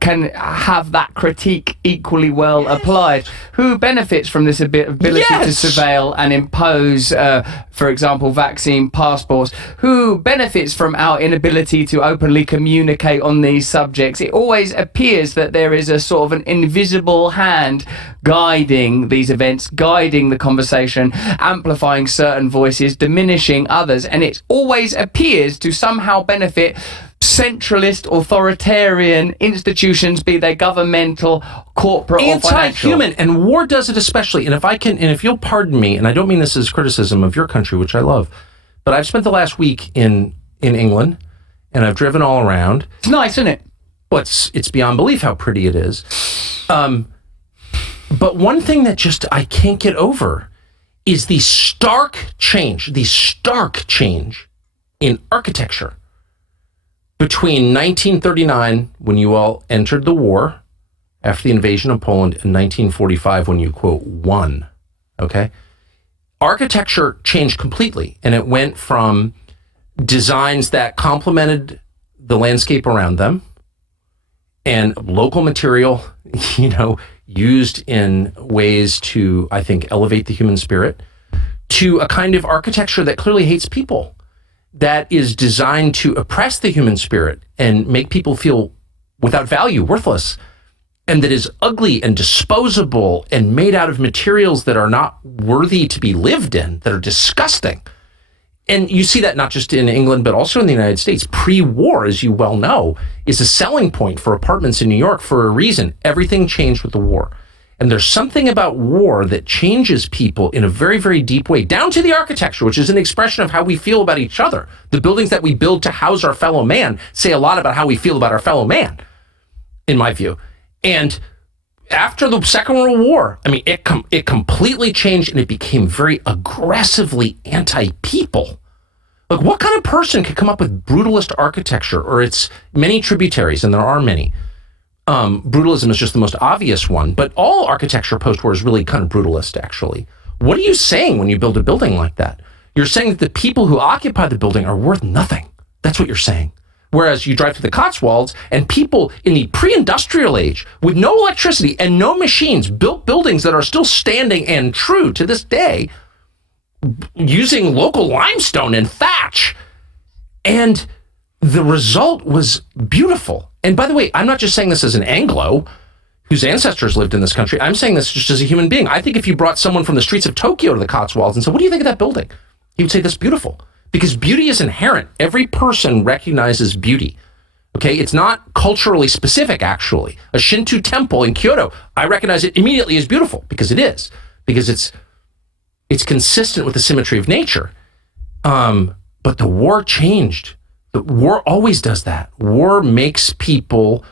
can have that critique equally well applied. Who benefits from this ability to surveil and impose, for example, vaccine passports? Who benefits from our inability to openly communicate on these subjects? It always appears that there is a sort of an invisible hand guiding these events, guiding the conversation, amplifying certain voices, diminishing others, and it always appears to somehow benefit centralist, authoritarian institutions, be they governmental, corporate, or financial. Anti-human, and war does it especially. And if you'll pardon me, and I don't mean this as criticism of your country, which I love, but I've spent the last week in England, and I've driven all around. It's nice, isn't it? Well, it's beyond belief how pretty it is. But one thing that just I can't get over is the stark change in architecture between 1939, when you all entered the war after the invasion of Poland, and 1945, when you, quote, won, okay? Architecture changed completely, and it went from designs that complemented the landscape around them and local material, used in ways to, I think, elevate the human spirit, to a kind of architecture that clearly hates people, that is designed to oppress the human spirit and make people feel without value, worthless, and that is ugly and disposable and made out of materials that are not worthy to be lived in, that are disgusting. And you see that not just in England, but also in the United States. Pre-war, as you well know, is a selling point for apartments in New York for a reason. Everything changed with the war. And there's something about war that changes people in a very, very deep way, down to the architecture, which is an expression of how we feel about each other. The buildings that we build to house our fellow man say a lot about how we feel about our fellow man, in my view. And after the Second World War, I mean, it completely changed, and it became very aggressively anti-people. Like, what kind of person could come up with brutalist architecture or its many tributaries, and there are many? Brutalism is just the most obvious one, but all architecture post-war is really kind of brutalist, actually. What are you saying when you build a building like that? You're saying that the people who occupy the building are worth nothing. That's what you're saying. Whereas you drive through the Cotswolds, and people in the pre-industrial age with no electricity and no machines built buildings that are still standing and true to this day using local limestone and thatch. And the result was beautiful. And by the way, I'm not just saying this as an Anglo whose ancestors lived in this country. I'm saying this just as a human being. I think if you brought someone from the streets of Tokyo to the Cotswolds and said, what do you think of that building? He would say, that's beautiful. Because beauty is inherent. Every person recognizes beauty. Okay, it's not culturally specific, actually. A Shinto temple in Kyoto, I recognize it immediately as beautiful, because it is. Because it's consistent with the symmetry of nature. But the war changed. The war always does that. War makes people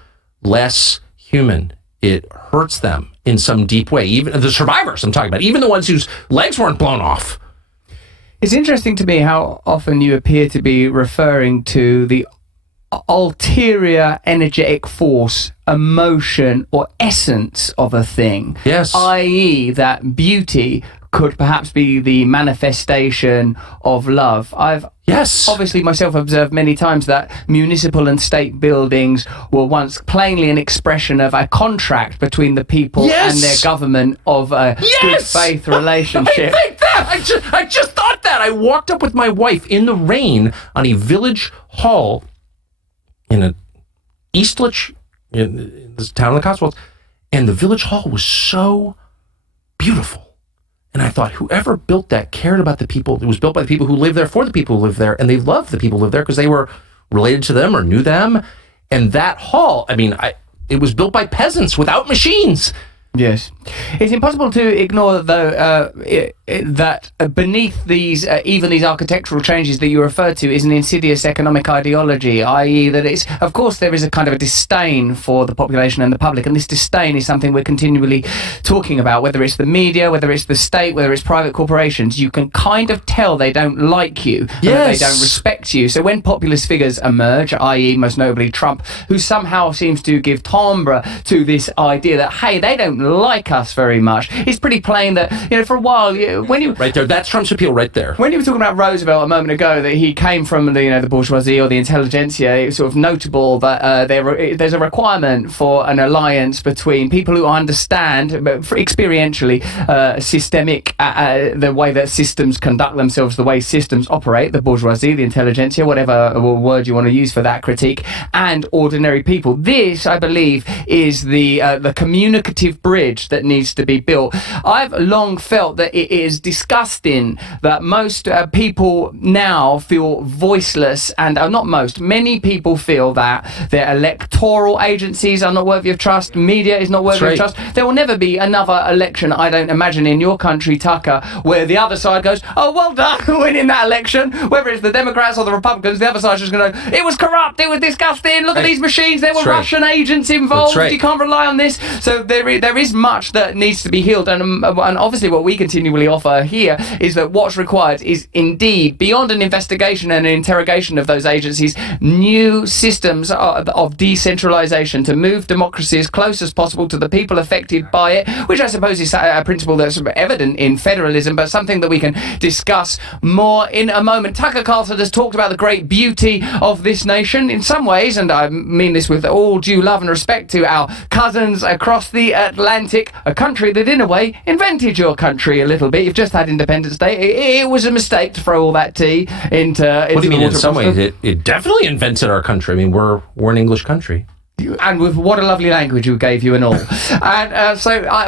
less human. It hurts them in some deep way. Even the survivors I'm talking about, even the ones whose legs weren't blown off. It's interesting to me how often you appear to be referring to the ulterior energetic force, emotion, or essence of a thing. Yes. I.e. that beauty could perhaps be the manifestation of love. I've obviously myself observed many times that municipal and state buildings were once plainly an expression of a contract between the people and their government of a good faith relationship. I think that. I just thought that. I walked up with my wife in the rain on a village hall in Eastlich, in this town in the Cotswolds, and the village hall was so beautiful. And I thought, whoever built that cared about the people. It was built by the people who live there for the people who live there, and they loved the people who live there because they were related to them or knew them. And that hall, I mean, it was built by peasants without machines. Yes. It's impossible to ignore, though, that beneath these, even these architectural changes that you refer to, is an insidious economic ideology, i.e. that it's, of course, there is a kind of a disdain for the population and the public, and this disdain is something we're continually talking about, whether it's the media, whether it's the state, whether it's private corporations. You can kind of tell they don't like you, and that they don't respect you. So when populist figures emerge, i.e. most notably Trump, who somehow seems to give timbre to this idea that, hey, they don't like us very much, it's pretty plain that, for a while, when you... Right there, that's Trump's appeal right there. When you were talking about Roosevelt a moment ago, that he came from the bourgeoisie or the intelligentsia, it was sort of notable that there's a requirement for an alliance between people who understand, experientially, systemic, the way that systems conduct themselves, the way systems operate, the bourgeoisie, the intelligentsia, whatever word you want to use for that critique, and ordinary people. This, I believe, is the communicative bridge that needs to be built. I've long felt that it is disgusting that most people now feel voiceless, and many people feel that their electoral agencies are not worthy of trust, media is not worthy of trust. There will never be another election, I don't imagine, in your country, Tucker, where the other side goes, oh, well done, winning that election. Whether it's the Democrats or the Republicans, the other side's just going to go, it was corrupt, it was disgusting, look at these machines, there were Russian agents involved, you can't rely on this. So there is much that needs to be healed, and obviously what we continually offer here is that what's required is indeed, beyond an investigation and an interrogation of those agencies, new systems of decentralization to move democracy as close as possible to the people affected by it, which I suppose is a principle that's evident in federalism, but something that we can discuss more in a moment. Tucker Carlson has talked about the great beauty of this nation in some ways, and I mean this with all due love and respect to our cousins across the Atlantic, a country that in a way invented your country a little bit. You've just had Independence Day. It was a mistake to throw all that tea into what do you mean? In some ways, ways, it definitely invented our country. I mean, we're an English country. And with what a lovely language you gave you and all. And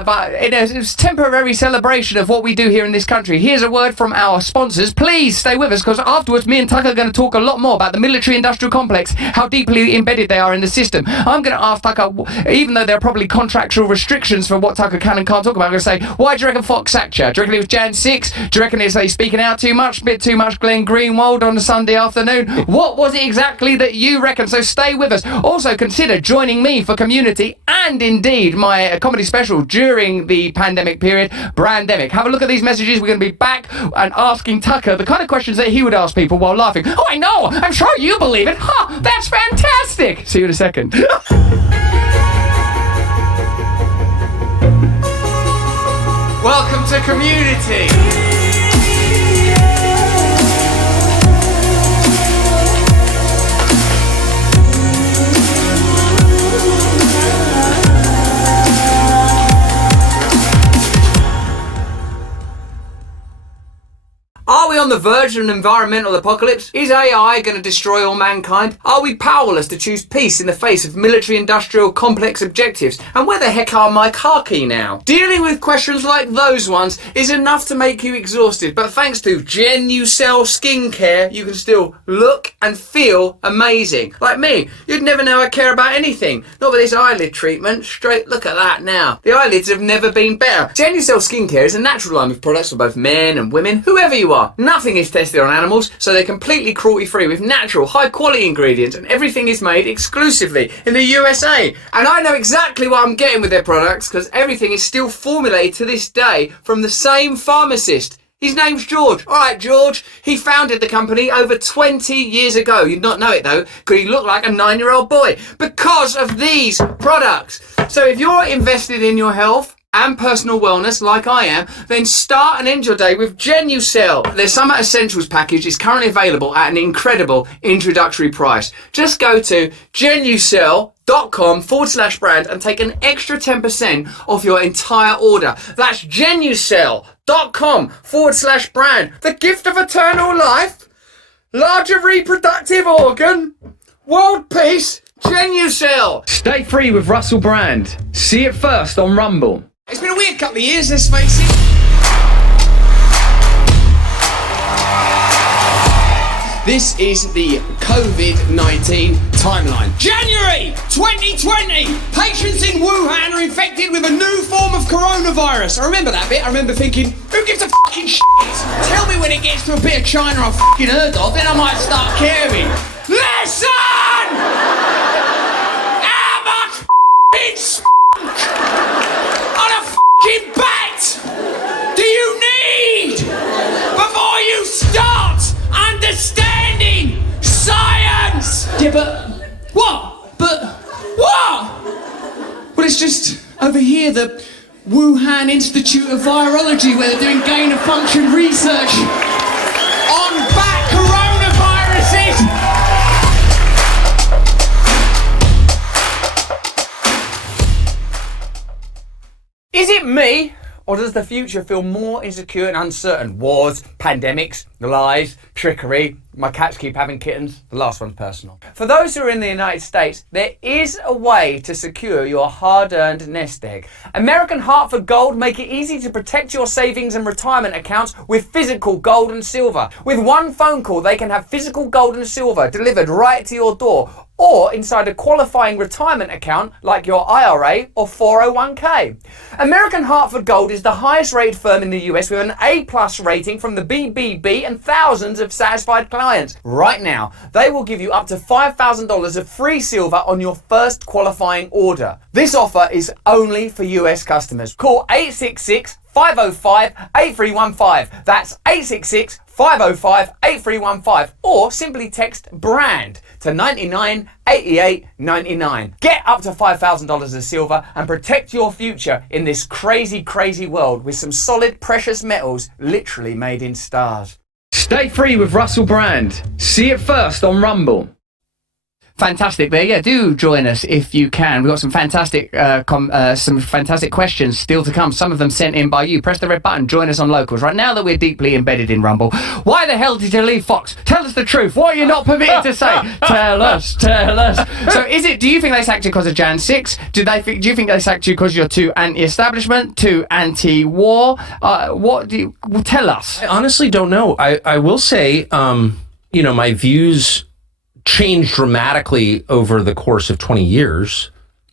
but in a temporary celebration of what we do here in this country, here's a word from our sponsors. Please stay with us, because afterwards me and Tucker are going to talk a lot more about the military-industrial complex, how deeply embedded they are in the system. I'm going to ask Tucker, even though there are probably contractual restrictions for what Tucker can and can't talk about, I'm going to say, why do you reckon Fox sacked you? Do you reckon it was Jan 6? Do you reckon it's they speaking out too much, a bit too much Glenn Greenwald on a Sunday afternoon? What was it exactly that you reckon? So stay with us. Also consider joining me for Community and indeed my comedy special during the pandemic period, Brandemic. Have a look at these messages. We're going to be back and asking Tucker the kind of questions that he would ask people while laughing. Oh, I know! I'm sure you believe it! Ha! That's fantastic! See you in a second. Welcome to Community! Are we on the verge of an environmental apocalypse? Is AI going to destroy all mankind? Are we powerless to choose peace in the face of military-industrial complex objectives? And where the heck are my car key now? Dealing with questions like those ones is enough to make you exhausted, but thanks to Genucell skincare, you can still look and feel amazing. Like me, you'd never know I care about anything. Not with this eyelid treatment. Straight, look at that now. The eyelids have never been better. Genucell skincare is a natural line of products for both men and women, whoever you are. Nothing is tested on animals, so they're completely cruelty-free with natural, high-quality ingredients, and everything is made exclusively in the USA. And I know exactly what I'm getting with their products, because everything is still formulated to this day from the same pharmacist. His name's George. Alright, George. He founded the company over 20 years ago. You'd not know it though, because he looked like a 9-year-old boy. Because of these products. So if you're invested in your health and personal wellness like I am, then start and end your day with Genucell. Their Summer Essentials package is currently available at an incredible introductory price. Just go to genucell.com/brand and take an extra 10% off your entire order. That's genucell.com/brand. The gift of eternal life, larger reproductive organ, world peace, Genucell. Stay free with Russell Brand. See it first on Rumble. It's been a weird couple of years, let's face it. This is the COVID-19 timeline. January 2020, patients in Wuhan are infected with a new form of coronavirus. I remember that bit. I remember thinking, who gives a fucking shit? Tell me when it gets to a bit of China I've fucking heard of, then I might start caring. Listen! How much fucking spunk on a fucking bat do you need before you start understanding science? Yeah, but what? Well, it's just over here, the Wuhan Institute of Virology, where they're doing gain-of-function research on bat coronaviruses. Is it me, or does the future feel more insecure and uncertain? Wars, pandemics, lies, trickery. My cats keep having kittens. The last one's personal. For those who are in the United States, there is a way to secure your hard-earned nest egg. American Hartford Gold make it easy to protect your savings and retirement accounts with physical gold and silver. With one phone call, they can have physical gold and silver delivered right to your door, or inside a qualifying retirement account like your IRA or 401k. American Hartford Gold is the highest rated firm in the US with an A+ rating from the BBB and thousands of satisfied clients. Right now, they will give you up to $5,000 of free silver on your first qualifying order. This offer is only for US customers. Call 866-505-8315. That's 866-505-8315, or simply text BRAND to 998899. Get up to $5,000 of silver and protect your future in this crazy, crazy world with some solid precious metals literally made in stars. Stay free with Russell Brand. See it first on Rumble. Fantastic there. Yeah, do join us if you can. We've got some fantastic questions still to come. Some of them sent in by you. Press the red button. Join us on Locals. Right now that we're deeply embedded in Rumble, why the hell did you leave Fox? Tell us the truth. What are you not permitted to say? Tell us. So do you think they sacked you because of Jan 6? Do you think they sacked you because you're too anti-establishment, too anti-war? Tell us. I honestly don't know. I will say, my views changed dramatically over the course of 20 years.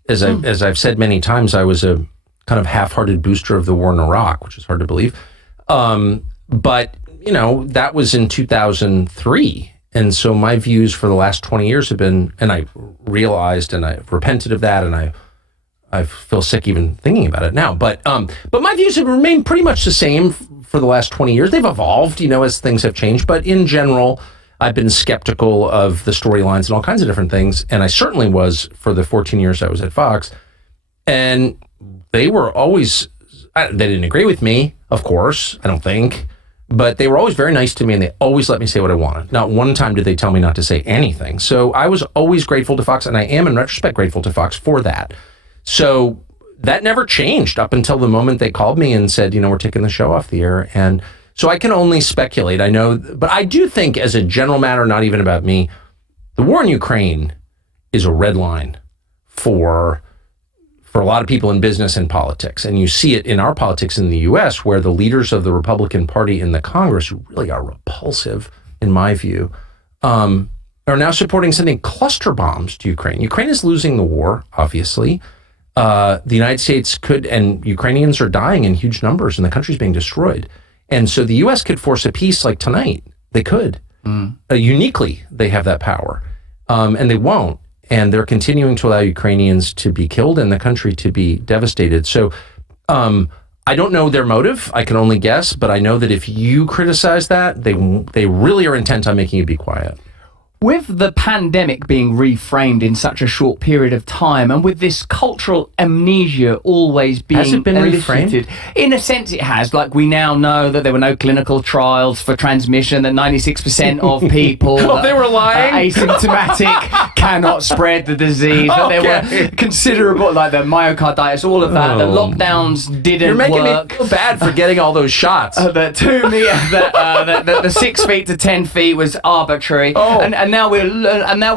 As I've said many times, I was a kind of half-hearted booster of the war in Iraq, which is hard to believe. But that was in 2003. And so my views for the last 20 years have been, and I realized and I've repented of that, and I feel sick even thinking about it now. But my views have remained pretty much the same for the last 20 years. They've evolved, as things have changed. But in general, I've been skeptical of the storylines and all kinds of different things. And I certainly was for the 14 years I was at Fox. And they were always, they didn't agree with me, of course, I don't think. But they were always very nice to me, and they always let me say what I wanted. Not one time did they tell me not to say anything. So I was always grateful to Fox, and I am in retrospect grateful to Fox for that. So that never changed up until the moment they called me and said, we're taking the show off the air. And so I can only speculate. I know, but I do think as a general matter, not even about me, the war in Ukraine is a red line for a lot of people in business and politics. And you see it in our politics in the US, where the leaders of the Republican Party in the Congress, who really are repulsive, in my view, are now supporting sending cluster bombs to Ukraine. Ukraine is losing the war, obviously. The United States could, and Ukrainians are dying in huge numbers, and the country's being destroyed. And so the U.S. could force a peace like tonight. They could. Uniquely, they have that power. And they won't. And they're continuing to allow Ukrainians to be killed and the country to be devastated. So I don't know their motive. I can only guess. But I know that if you criticize that, they really are intent on making you be quiet. With the pandemic being reframed in such a short period of time, and with this cultural amnesia always being has it been elicited, reframed? In a sense it has. Like, we now know that there were no clinical trials for transmission, that 96% of people they were lying? Asymptomatic cannot spread the disease, that there were considerable, like the myocarditis, all of that, the lockdowns didn't You're making work. me feel bad for getting all those shots. The 2 meter, the 6 feet to 10 feet was arbitrary, and now we're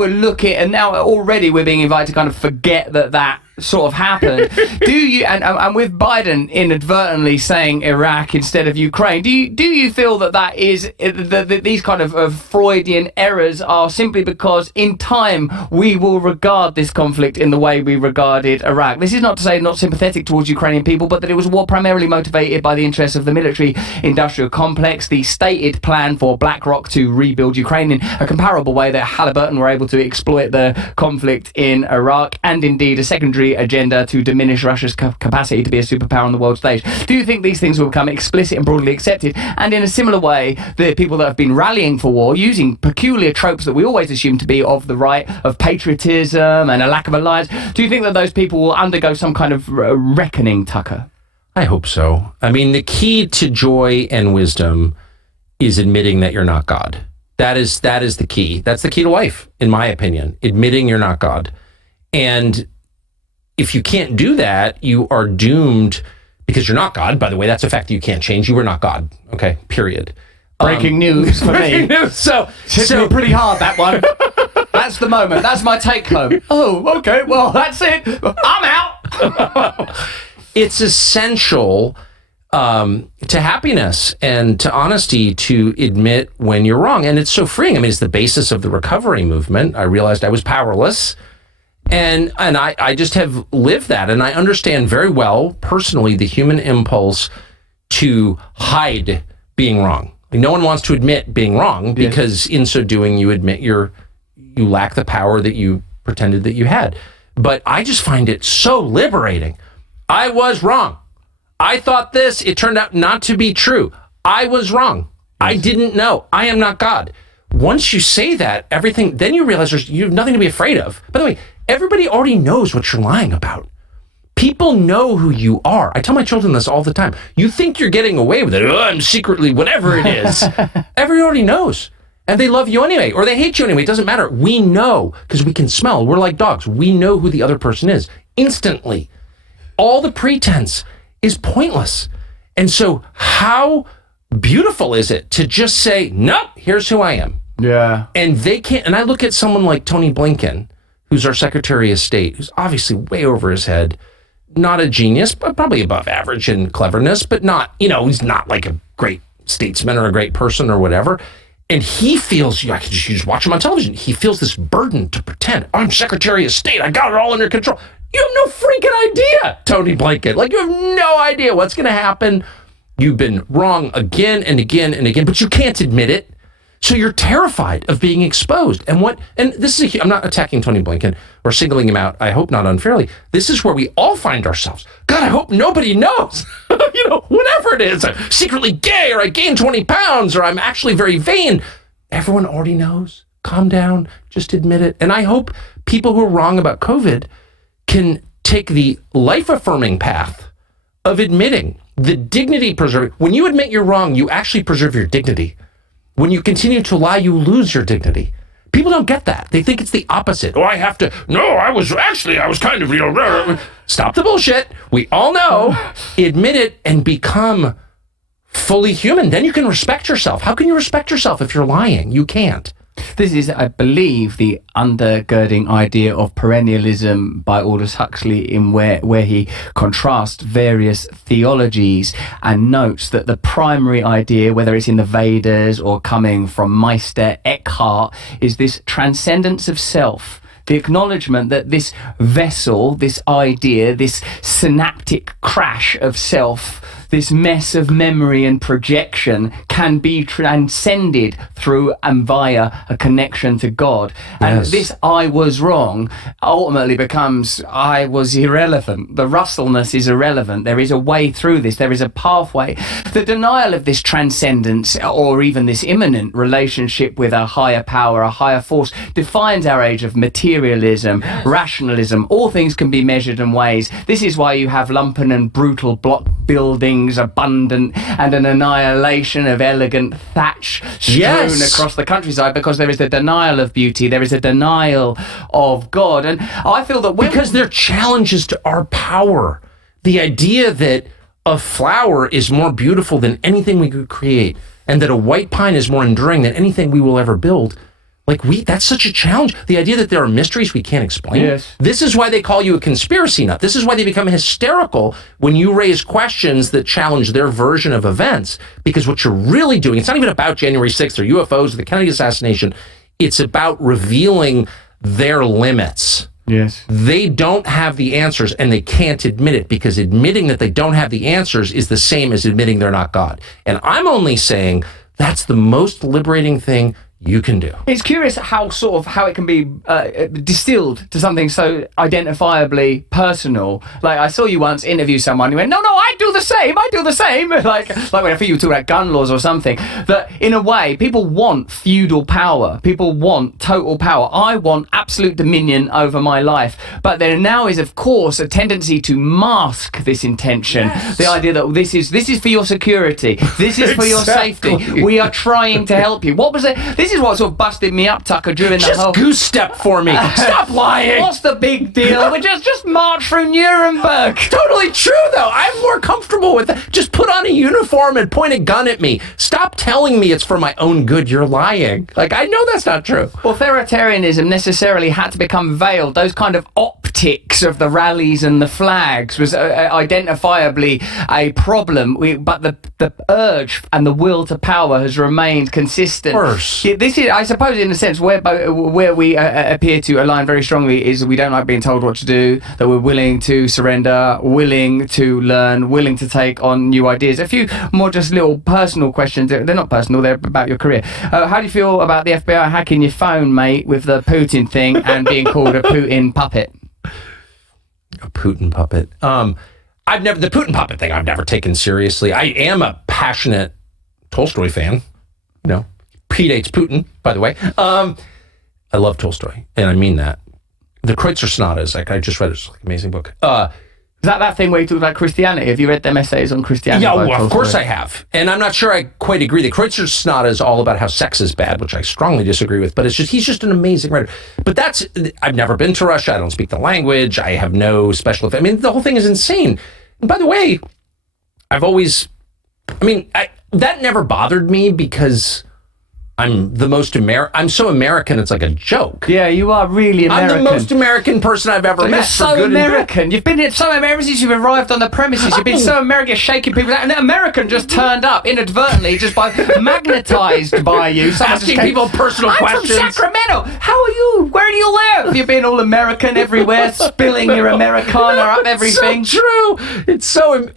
looking, and now already we're being invited to kind of forget that sort of happened, do you, and with Biden inadvertently saying Iraq instead of Ukraine, do you feel that is these kind of Freudian errors are simply because in time we will regard this conflict in the way we regarded Iraq? This is not to say not sympathetic towards Ukrainian people, but that it was a war primarily motivated by the interests of the military industrial complex, the stated plan for BlackRock to rebuild Ukraine in a comparable way that Halliburton were able to exploit the conflict in Iraq, and indeed a secondary agenda to diminish Russia's capacity to be a superpower on the world stage. Do you think these things will become explicit and broadly accepted? And in a similar way, the people that have been rallying for war, using peculiar tropes that we always assume to be of the right, of patriotism and a lack of alliance, do you think that those people will undergo some kind of reckoning, Tucker? I hope so. I mean, the key to joy and wisdom is admitting that you're not God. That is the key. That's the key to life, in my opinion, admitting you're not God. And if you can't do that, you are doomed, because you're not God. By the way, that's a fact that you can't change. You were not God. Okay, period. Breaking news for me. News. So me pretty hard, that one. That's the moment. That's my take home. Oh, okay. Well, that's it. I'm out. It's essential to happiness and to honesty to admit when you're wrong. And it's so freeing. I mean, it's the basis of the recovery movement. I realized I was powerless. And I just have lived that. And I understand very well, personally, the human impulse to hide being wrong. Like, no one wants to admit being wrong, because in so doing, you admit you lack the power that you pretended that you had. But I just find it so liberating. I was wrong. I thought this. It turned out not to be true. I was wrong. I didn't know. I am not God. Once you say that, everything, then you realize you have nothing to be afraid of. By the way, everybody already knows what you're lying about. People know who you are. I tell my children this all the time. You think you're getting away with it. Oh, I'm secretly whatever it is. Everybody already knows. And they love you anyway, or they hate you anyway. It doesn't matter. We know, because we can smell. We're like dogs. We know who the other person is instantly. All the pretense is pointless. And so how beautiful is it to just say, nope, here's who I am. Yeah. And they can't. And I look at someone like Tony Blinken, who's our Secretary of State, who's obviously way over his head, not a genius, but probably above average in cleverness, but not, he's not like a great statesman or a great person or whatever. And he feels, you just watch him on television, he feels this burden to pretend, I'm Secretary of State, I got it all under control. You have no freaking idea, Tony Blinken. Like, you have no idea what's going to happen. You've been wrong again and again and again, but you can't admit it. So you're terrified of being exposed. And this is, I'm not attacking Tony Blinken or singling him out, I hope not unfairly. This is where we all find ourselves. God, I hope nobody knows. Whatever it is, I'm secretly gay, or I gained 20 pounds, or I'm actually very vain. Everyone already knows. Calm down, just admit it. And I hope people who are wrong about COVID can take the life-affirming path of admitting, the dignity-preserving. When you admit you're wrong, you actually preserve your dignity. When you continue to lie, you lose your dignity. People don't get that. They think it's the opposite. Oh, I was kind of, Stop the bullshit. We all know. Admit it and become fully human. Then you can respect yourself. How can you respect yourself if you're lying? You can't. This is, I believe, the undergirding idea of perennialism by Aldous Huxley, in where he contrasts various theologies and notes that the primary idea, whether it's in the Vedas or coming from Meister Eckhart, is this transcendence of self. The acknowledgement that this vessel, this idea, this synaptic crash of self, this mess of memory and projection can be transcended through and via a connection to God. And Yes. this I was wrong ultimately becomes I was irrelevant. The Russellness is irrelevant. There is a way through this. There is a pathway. The denial of this transcendence, or even this immanent relationship with a higher power, a higher force, defines our age of materialism, rationalism. All things can be measured and weighed. This is why you have lumpen and brutal block buildings, abundant, and an annihilation of elegant thatch strewn Yes. across the countryside, because there is a denial of beauty, there is a denial of God. And I feel that Because they're challenges to our power. The idea that a flower is more beautiful than anything we could create, and that a white pine is more enduring than anything we will ever build. Like that's such a challenge. The idea that there are mysteries we can't explain. Yes. This is why they call you a conspiracy nut. This is why they become hysterical when you raise questions that challenge their version of events. Because what you're really doing, it's not even about January 6th or UFOs or the Kennedy assassination. It's about revealing their limits. Yes. They don't have the answers and they can't admit it, because admitting that they don't have the answers is the same as admitting they're not God. And I'm only saying that's the most liberating thing you can do. It's curious how it can be distilled to something so identifiably personal. Like, I saw you once interview someone who went, no, I do the same. like when I think you were talking about gun laws or something, that in a way, people want feudal power. People want total power. I want absolute dominion over my life. But there now is, of course, a tendency to mask this intention. Yes. The idea that this is for your security. This is for your safety. We are trying to help you. What was it? This is what sort of busted me up, Tucker, during the whole... Just goose step for me. Stop lying. What's the big deal? We just march through Nuremberg. Totally true, though. I'm more comfortable with that. Just put on a uniform and point a gun at me. Stop telling me it's for my own good. You're lying. Like, I know that's not true. Authoritarianism necessarily had to become veiled. Those kind of optics of the rallies and the flags was identifiably a problem. But the urge and the will to power has remained consistent. Of course. This is, I suppose, in a sense, where we appear to align very strongly is we don't like being told what to do, that we're willing to surrender, willing to learn, willing to take on new ideas. A few more just little personal questions. They're not personal, they're about your career. How do you feel about the FBI hacking your phone, mate, with the Putin thing and being called a Putin puppet? A Putin puppet. The Putin puppet thing I've never taken seriously. I am a passionate Tolstoy fan. You know, predates Putin, by the way. I love Tolstoy, and I mean that. The Kreutzer Sonatas, like I just read it, it's like an amazing book. Is that thing where you talk about Christianity? Have you read them essays on Christianity? Yeah, well, of course I have. And I'm not sure I quite agree. The Kreutzer Sonata is all about how sex is bad, which I strongly disagree with, but he's just an amazing writer. But I've never been to Russia. I don't speak the language. I have no special effect. I mean, the whole thing is insane. And by the way, that never bothered me because I'm so American, it's like a joke. Yeah, you are really American. I'm the most American person I've ever met. You're so American. You've been so American since you've arrived on the premises. You've been so American, shaking people out. And an American just turned up inadvertently, just magnetized by you. Asking people personal questions. I'm from Sacramento. How are you? Where do you live? You've been all American everywhere, spilling your Americana up everything. It's so true. It's so...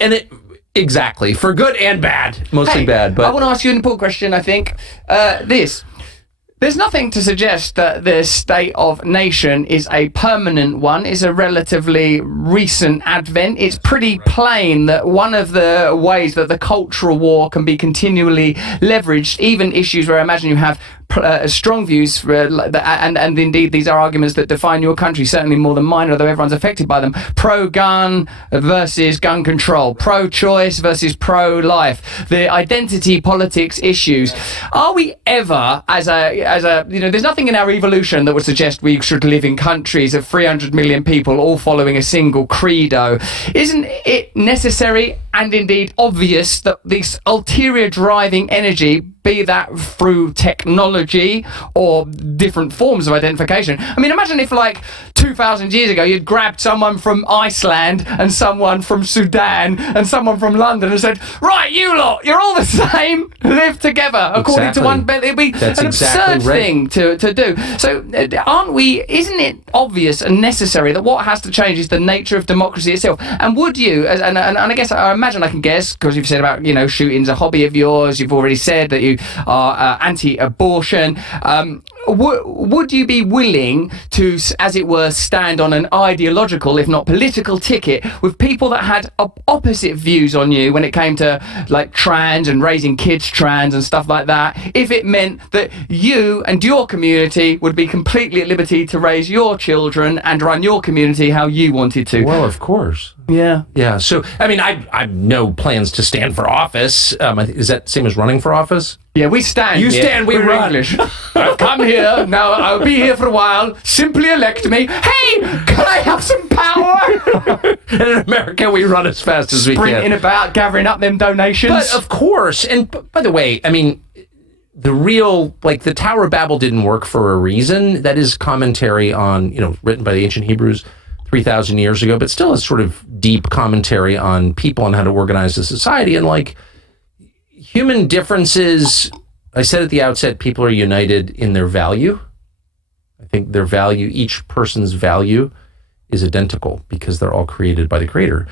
Exactly, for good and bad, mostly bad. But I want to ask you an important question. I think there's nothing to suggest that the state of nation is a permanent one. It's a relatively recent advent. It's pretty plain that one of the ways that the cultural war can be continually leveraged, even issues where I imagine you have strong views and indeed these are arguments that define your country, certainly more than mine, although everyone's affected by them. Pro-gun versus gun control, pro-choice versus pro-life, the identity politics issues. Are we ever, as a there's nothing in our evolution that would suggest we should live in countries of 300 million people all following a single credo. Isn't it necessary and indeed obvious that this ulterior driving energy, be that through technology or different forms of identification? I mean, imagine if 2,000 years ago you'd grabbed someone from Iceland and someone from Sudan and someone from London and said, right, you lot, you're all the same, live together according to one. It'd be an absurd thing to do. So isn't it obvious and necessary that what has to change is the nature of democracy itself? And would you, and I guess I imagine I can guess, because you've said about shooting's a hobby of yours, you've already said that you are anti-abortion, would you be willing to, as it were, stand on an ideological, if not political, ticket with people that had opposite views on you when it came to trans and raising kids trans and stuff like that, if it meant that you and your community would be completely at liberty to raise your children and run your community how you wanted to? Well, of course. Yeah. So, I mean, I have no plans to stand for office. Is that the same as running for office? Yeah, we stand. You stand, we run. English. I've come here, now I'll be here for a while. Simply elect me. Hey, can I have some power? And in America, we run as fast as we can. Sprinting about, gathering up them donations. But of course, and by the way, I mean, the real, like, the Tower of Babel didn't work for a reason. That is commentary on, written by the ancient Hebrews 3,000 years ago, but still a sort of deep commentary on people and how to organize a society. And, like, human differences, I said at the outset, people are united in their value. I think their value, each person's value is identical because they're all created by the Creator.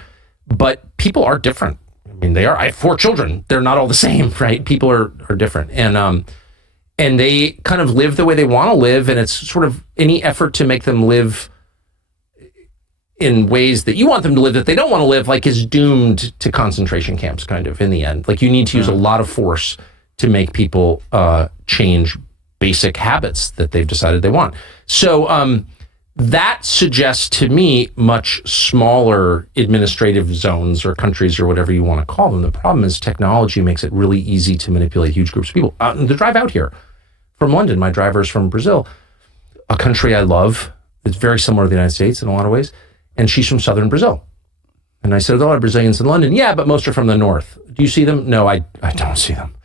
But people are different. I mean, they are. I have 4 children. They're not all the same, right? People are different. And they kind of live the way they want to live. And it's sort of any effort to make them live in ways that you want them to live that they don't want to live, like, is doomed to concentration camps, kind of, in the end. Like, you need to use a lot of force to make people change basic habits that they've decided they want. So that suggests to me much smaller administrative zones or countries or whatever you want to call them. The problem is technology makes it really easy to manipulate huge groups of people. The drive out here from London, my driver's from Brazil, a country I love. It's very similar to the United States in a lot of ways. And she's from southern Brazil. And I said, there's a lot of Brazilians in London. Yeah, but most are from the north. Do you see them? No, I don't see them.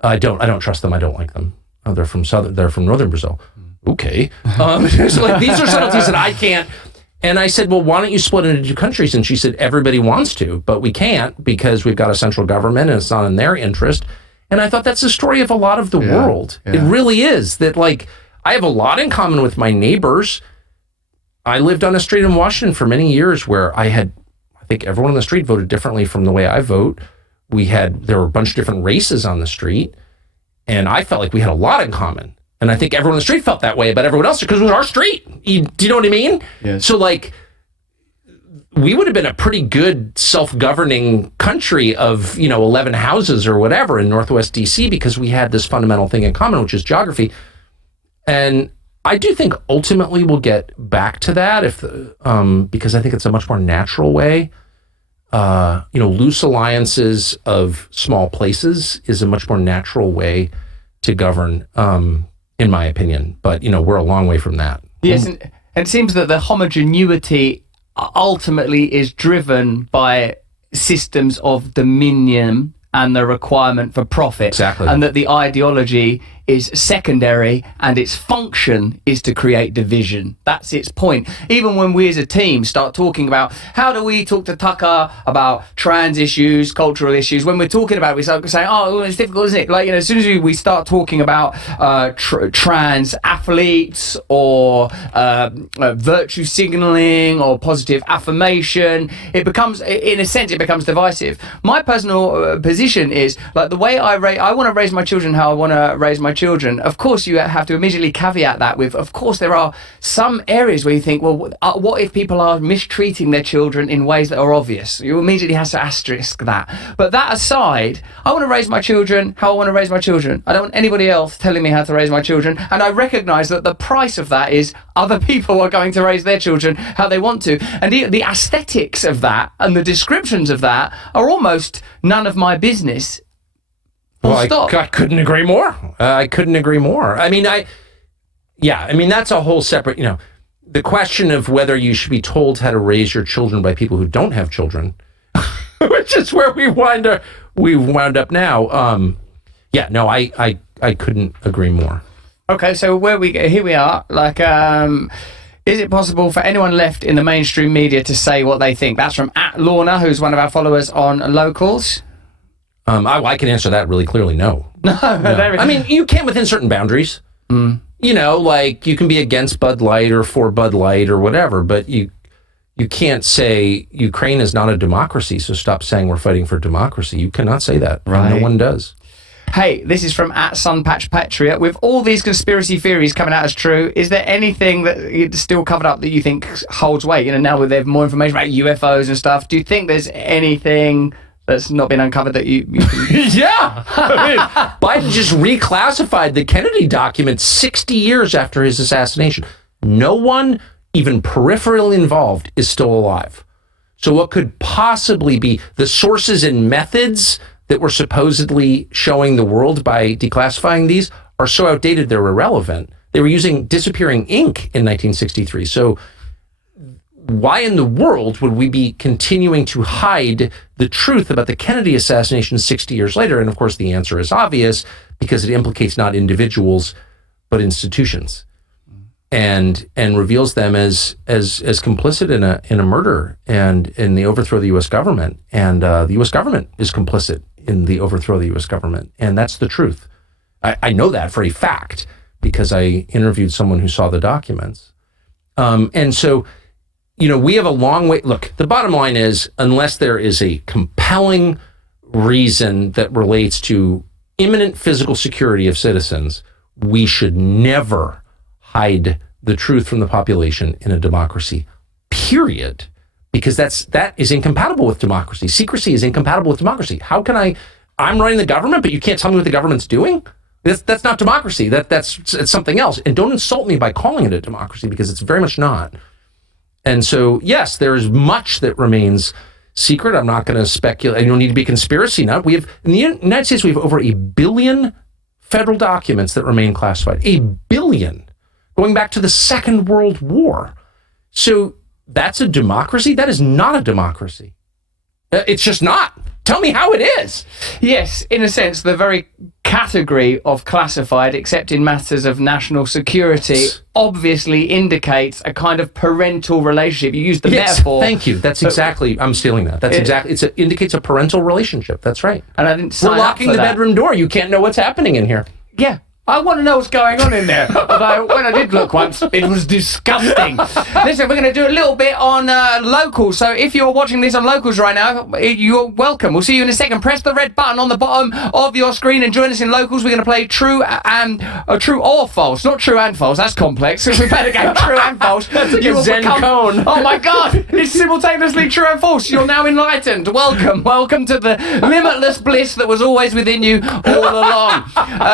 I don't trust them. I don't like them. Oh, they're from northern Brazil. Okay. So, like, these are subtleties that I can't. And I said, well, why don't you split it into 2 countries? And she said, everybody wants to, but we can't because we've got a central government and it's not in their interest. And I thought that's the story of a lot of the world. Yeah. It really is. That, like, I have a lot in common with my neighbors. I lived on a street in Washington for many years where I think everyone on the street voted differently from the way I vote. There were a bunch of different races on the street, and I felt like we had a lot in common. And I think everyone on the street felt that way about everyone else because it was our street. Do you know what I mean? Yes. So, like, we would have been a pretty good self-governing country of, 11 houses or whatever in Northwest DC because we had this fundamental thing in common, which is geography. And I do think ultimately we'll get back to that because I think it's a much more natural way. Loose alliances of small places is a much more natural way to govern, in my opinion. But, we're a long way from that. Yes, and it seems that the homogeneity ultimately is driven by systems of dominion and the requirement for profit. Exactly. And that the ideology is secondary and its function is to create division. That's its point. Even when we as a team start talking about how do we talk to Tucker about trans issues, cultural issues, when we're talking about it, we start saying, oh, it's difficult, isn't it? Like, as soon as we start talking about trans athletes or virtue signaling or positive affirmation, it becomes, in a sense, it becomes divisive. My personal position is, like, the way I want to raise my children how I want to raise my children. Of course, you have to immediately caveat that with, of course, there are some areas where you think, well, what if people are mistreating their children in ways that are obvious? You immediately have to asterisk that. But that aside, I want to raise my children how I want to raise my children. I don't want anybody else telling me how to raise my children. And I recognise that the price of that is other people are going to raise their children how they want to. And the aesthetics of that and the descriptions of that are almost none of my business. Well, I couldn't agree more. I couldn't agree more. I mean, that's a whole separate, the question of whether you should be told how to raise your children by people who don't have children, which is where we wound up now. I couldn't agree more. Okay, so here we are. Like, is it possible for anyone left in the mainstream media to say what they think? That's from @Lorna, who's one of our followers on Locals. I can answer that really clearly. No. I mean, you can within certain boundaries. Like, you can be against Bud Light or for Bud Light or whatever, but you can't say Ukraine is not a democracy, so stop saying we're fighting for democracy. You cannot say that. Right. No one does. Hey, this is from @SunPatchPatria. With all these conspiracy theories coming out as true, is there anything that is still covered up that you think holds weight? Now that there's more information about UFOs and stuff, do you think there's anything that's not been uncovered that you Yeah. I mean, Biden just reclassified the Kennedy documents 60 years after his assassination. No one, even peripherally involved, is still alive. So what could possibly be the sources and methods that were supposedly showing the world by declassifying these are so outdated they're irrelevant. They were using disappearing ink in 1963. So why in the world would we be continuing to hide the truth about the Kennedy assassination 60 years later? And of course, the answer is obvious, because it implicates not individuals, but institutions, and reveals them as complicit in a murder and in the overthrow of the U.S. government. And the U.S. government is complicit in the overthrow of the U.S. government. And that's the truth. I know that for a fact, because I interviewed someone who saw the documents. And so, we have a long way. Look, the bottom line is, unless there is a compelling reason that relates to imminent physical security of citizens, we should never hide the truth from the population in a democracy, period. Because that is incompatible with democracy. Secrecy is incompatible with democracy. How can I'm running the government, but you can't tell me what the government's doing? That's not democracy. It's something else. And don't insult me by calling it a democracy, because it's very much not. And so, yes, there is much that remains secret. I'm not going to speculate. You don't need to be conspiracy nut. We have, in the United States, we have over 1 billion federal documents that remain classified. 1 billion, going back to the Second World War. So that's a democracy? That is not a democracy. It's just not. Tell me how it is. Yes, in a sense, the very category of classified, except in matters of national security, obviously indicates a kind of parental relationship. You used the metaphor. Thank you. That's exactly, I'm stealing that. That's exactly, it indicates a parental relationship. That's right. And I didn't sign We're locking up for the that. bedroom door. You can't know what's happening in here. Yeah. I want to know what's going on in there. Although, when I did look once, it was disgusting. Listen, we're going to do a little bit on locals. So if you're watching this on locals right now, you're welcome. We'll see you in a second. Press the red button on the bottom of your screen and join us in locals. We're going to play true or false. Not true and false. That's complex. We better go true and false. That's like a Zen cone. Oh my God. It's simultaneously true and false. You're now enlightened. Welcome to the limitless bliss that was always within you all along.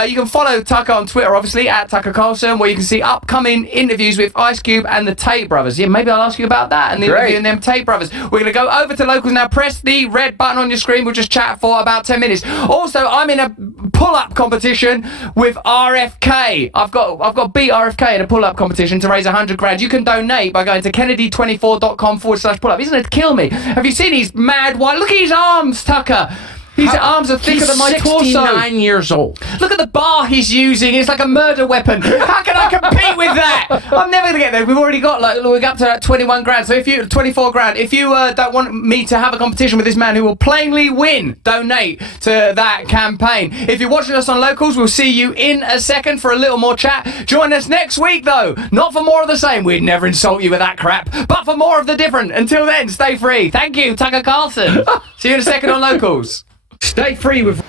You can follow Tucker on Twitter, obviously, at Tucker Carlson, where you can see upcoming interviews with Ice Cube and the Tate brothers. Yeah, maybe I'll ask you about that and the interview and them Tate brothers. We're going to go over to locals now. Press the red button on your screen. We'll just chat for about 10 minutes. Also, I'm in a pull-up competition with RFK. I've got to beat RFK in a pull-up competition to raise 100 grand. You can donate by going to kennedy24.com/pull-up. Isn't it kill me? Have you seen his mad white? Look at his arms, Tucker. His arms are thicker than my torso. He's 69 years old. Look at the bar he's using. It's like a murder weapon. How can I compete with that? I'm never going to get there. We've already got, we're up to 21 grand. So if you, 24 grand. If you don't want me to have a competition with this man who will plainly win, donate to that campaign. If you're watching us on locals, we'll see you in a second for a little more chat. Join us next week, though. Not for more of the same. We'd never insult you with that crap. But for more of the different. Until then, stay free. Thank you, Tucker Carlson. See you in a second on locals. Stay free with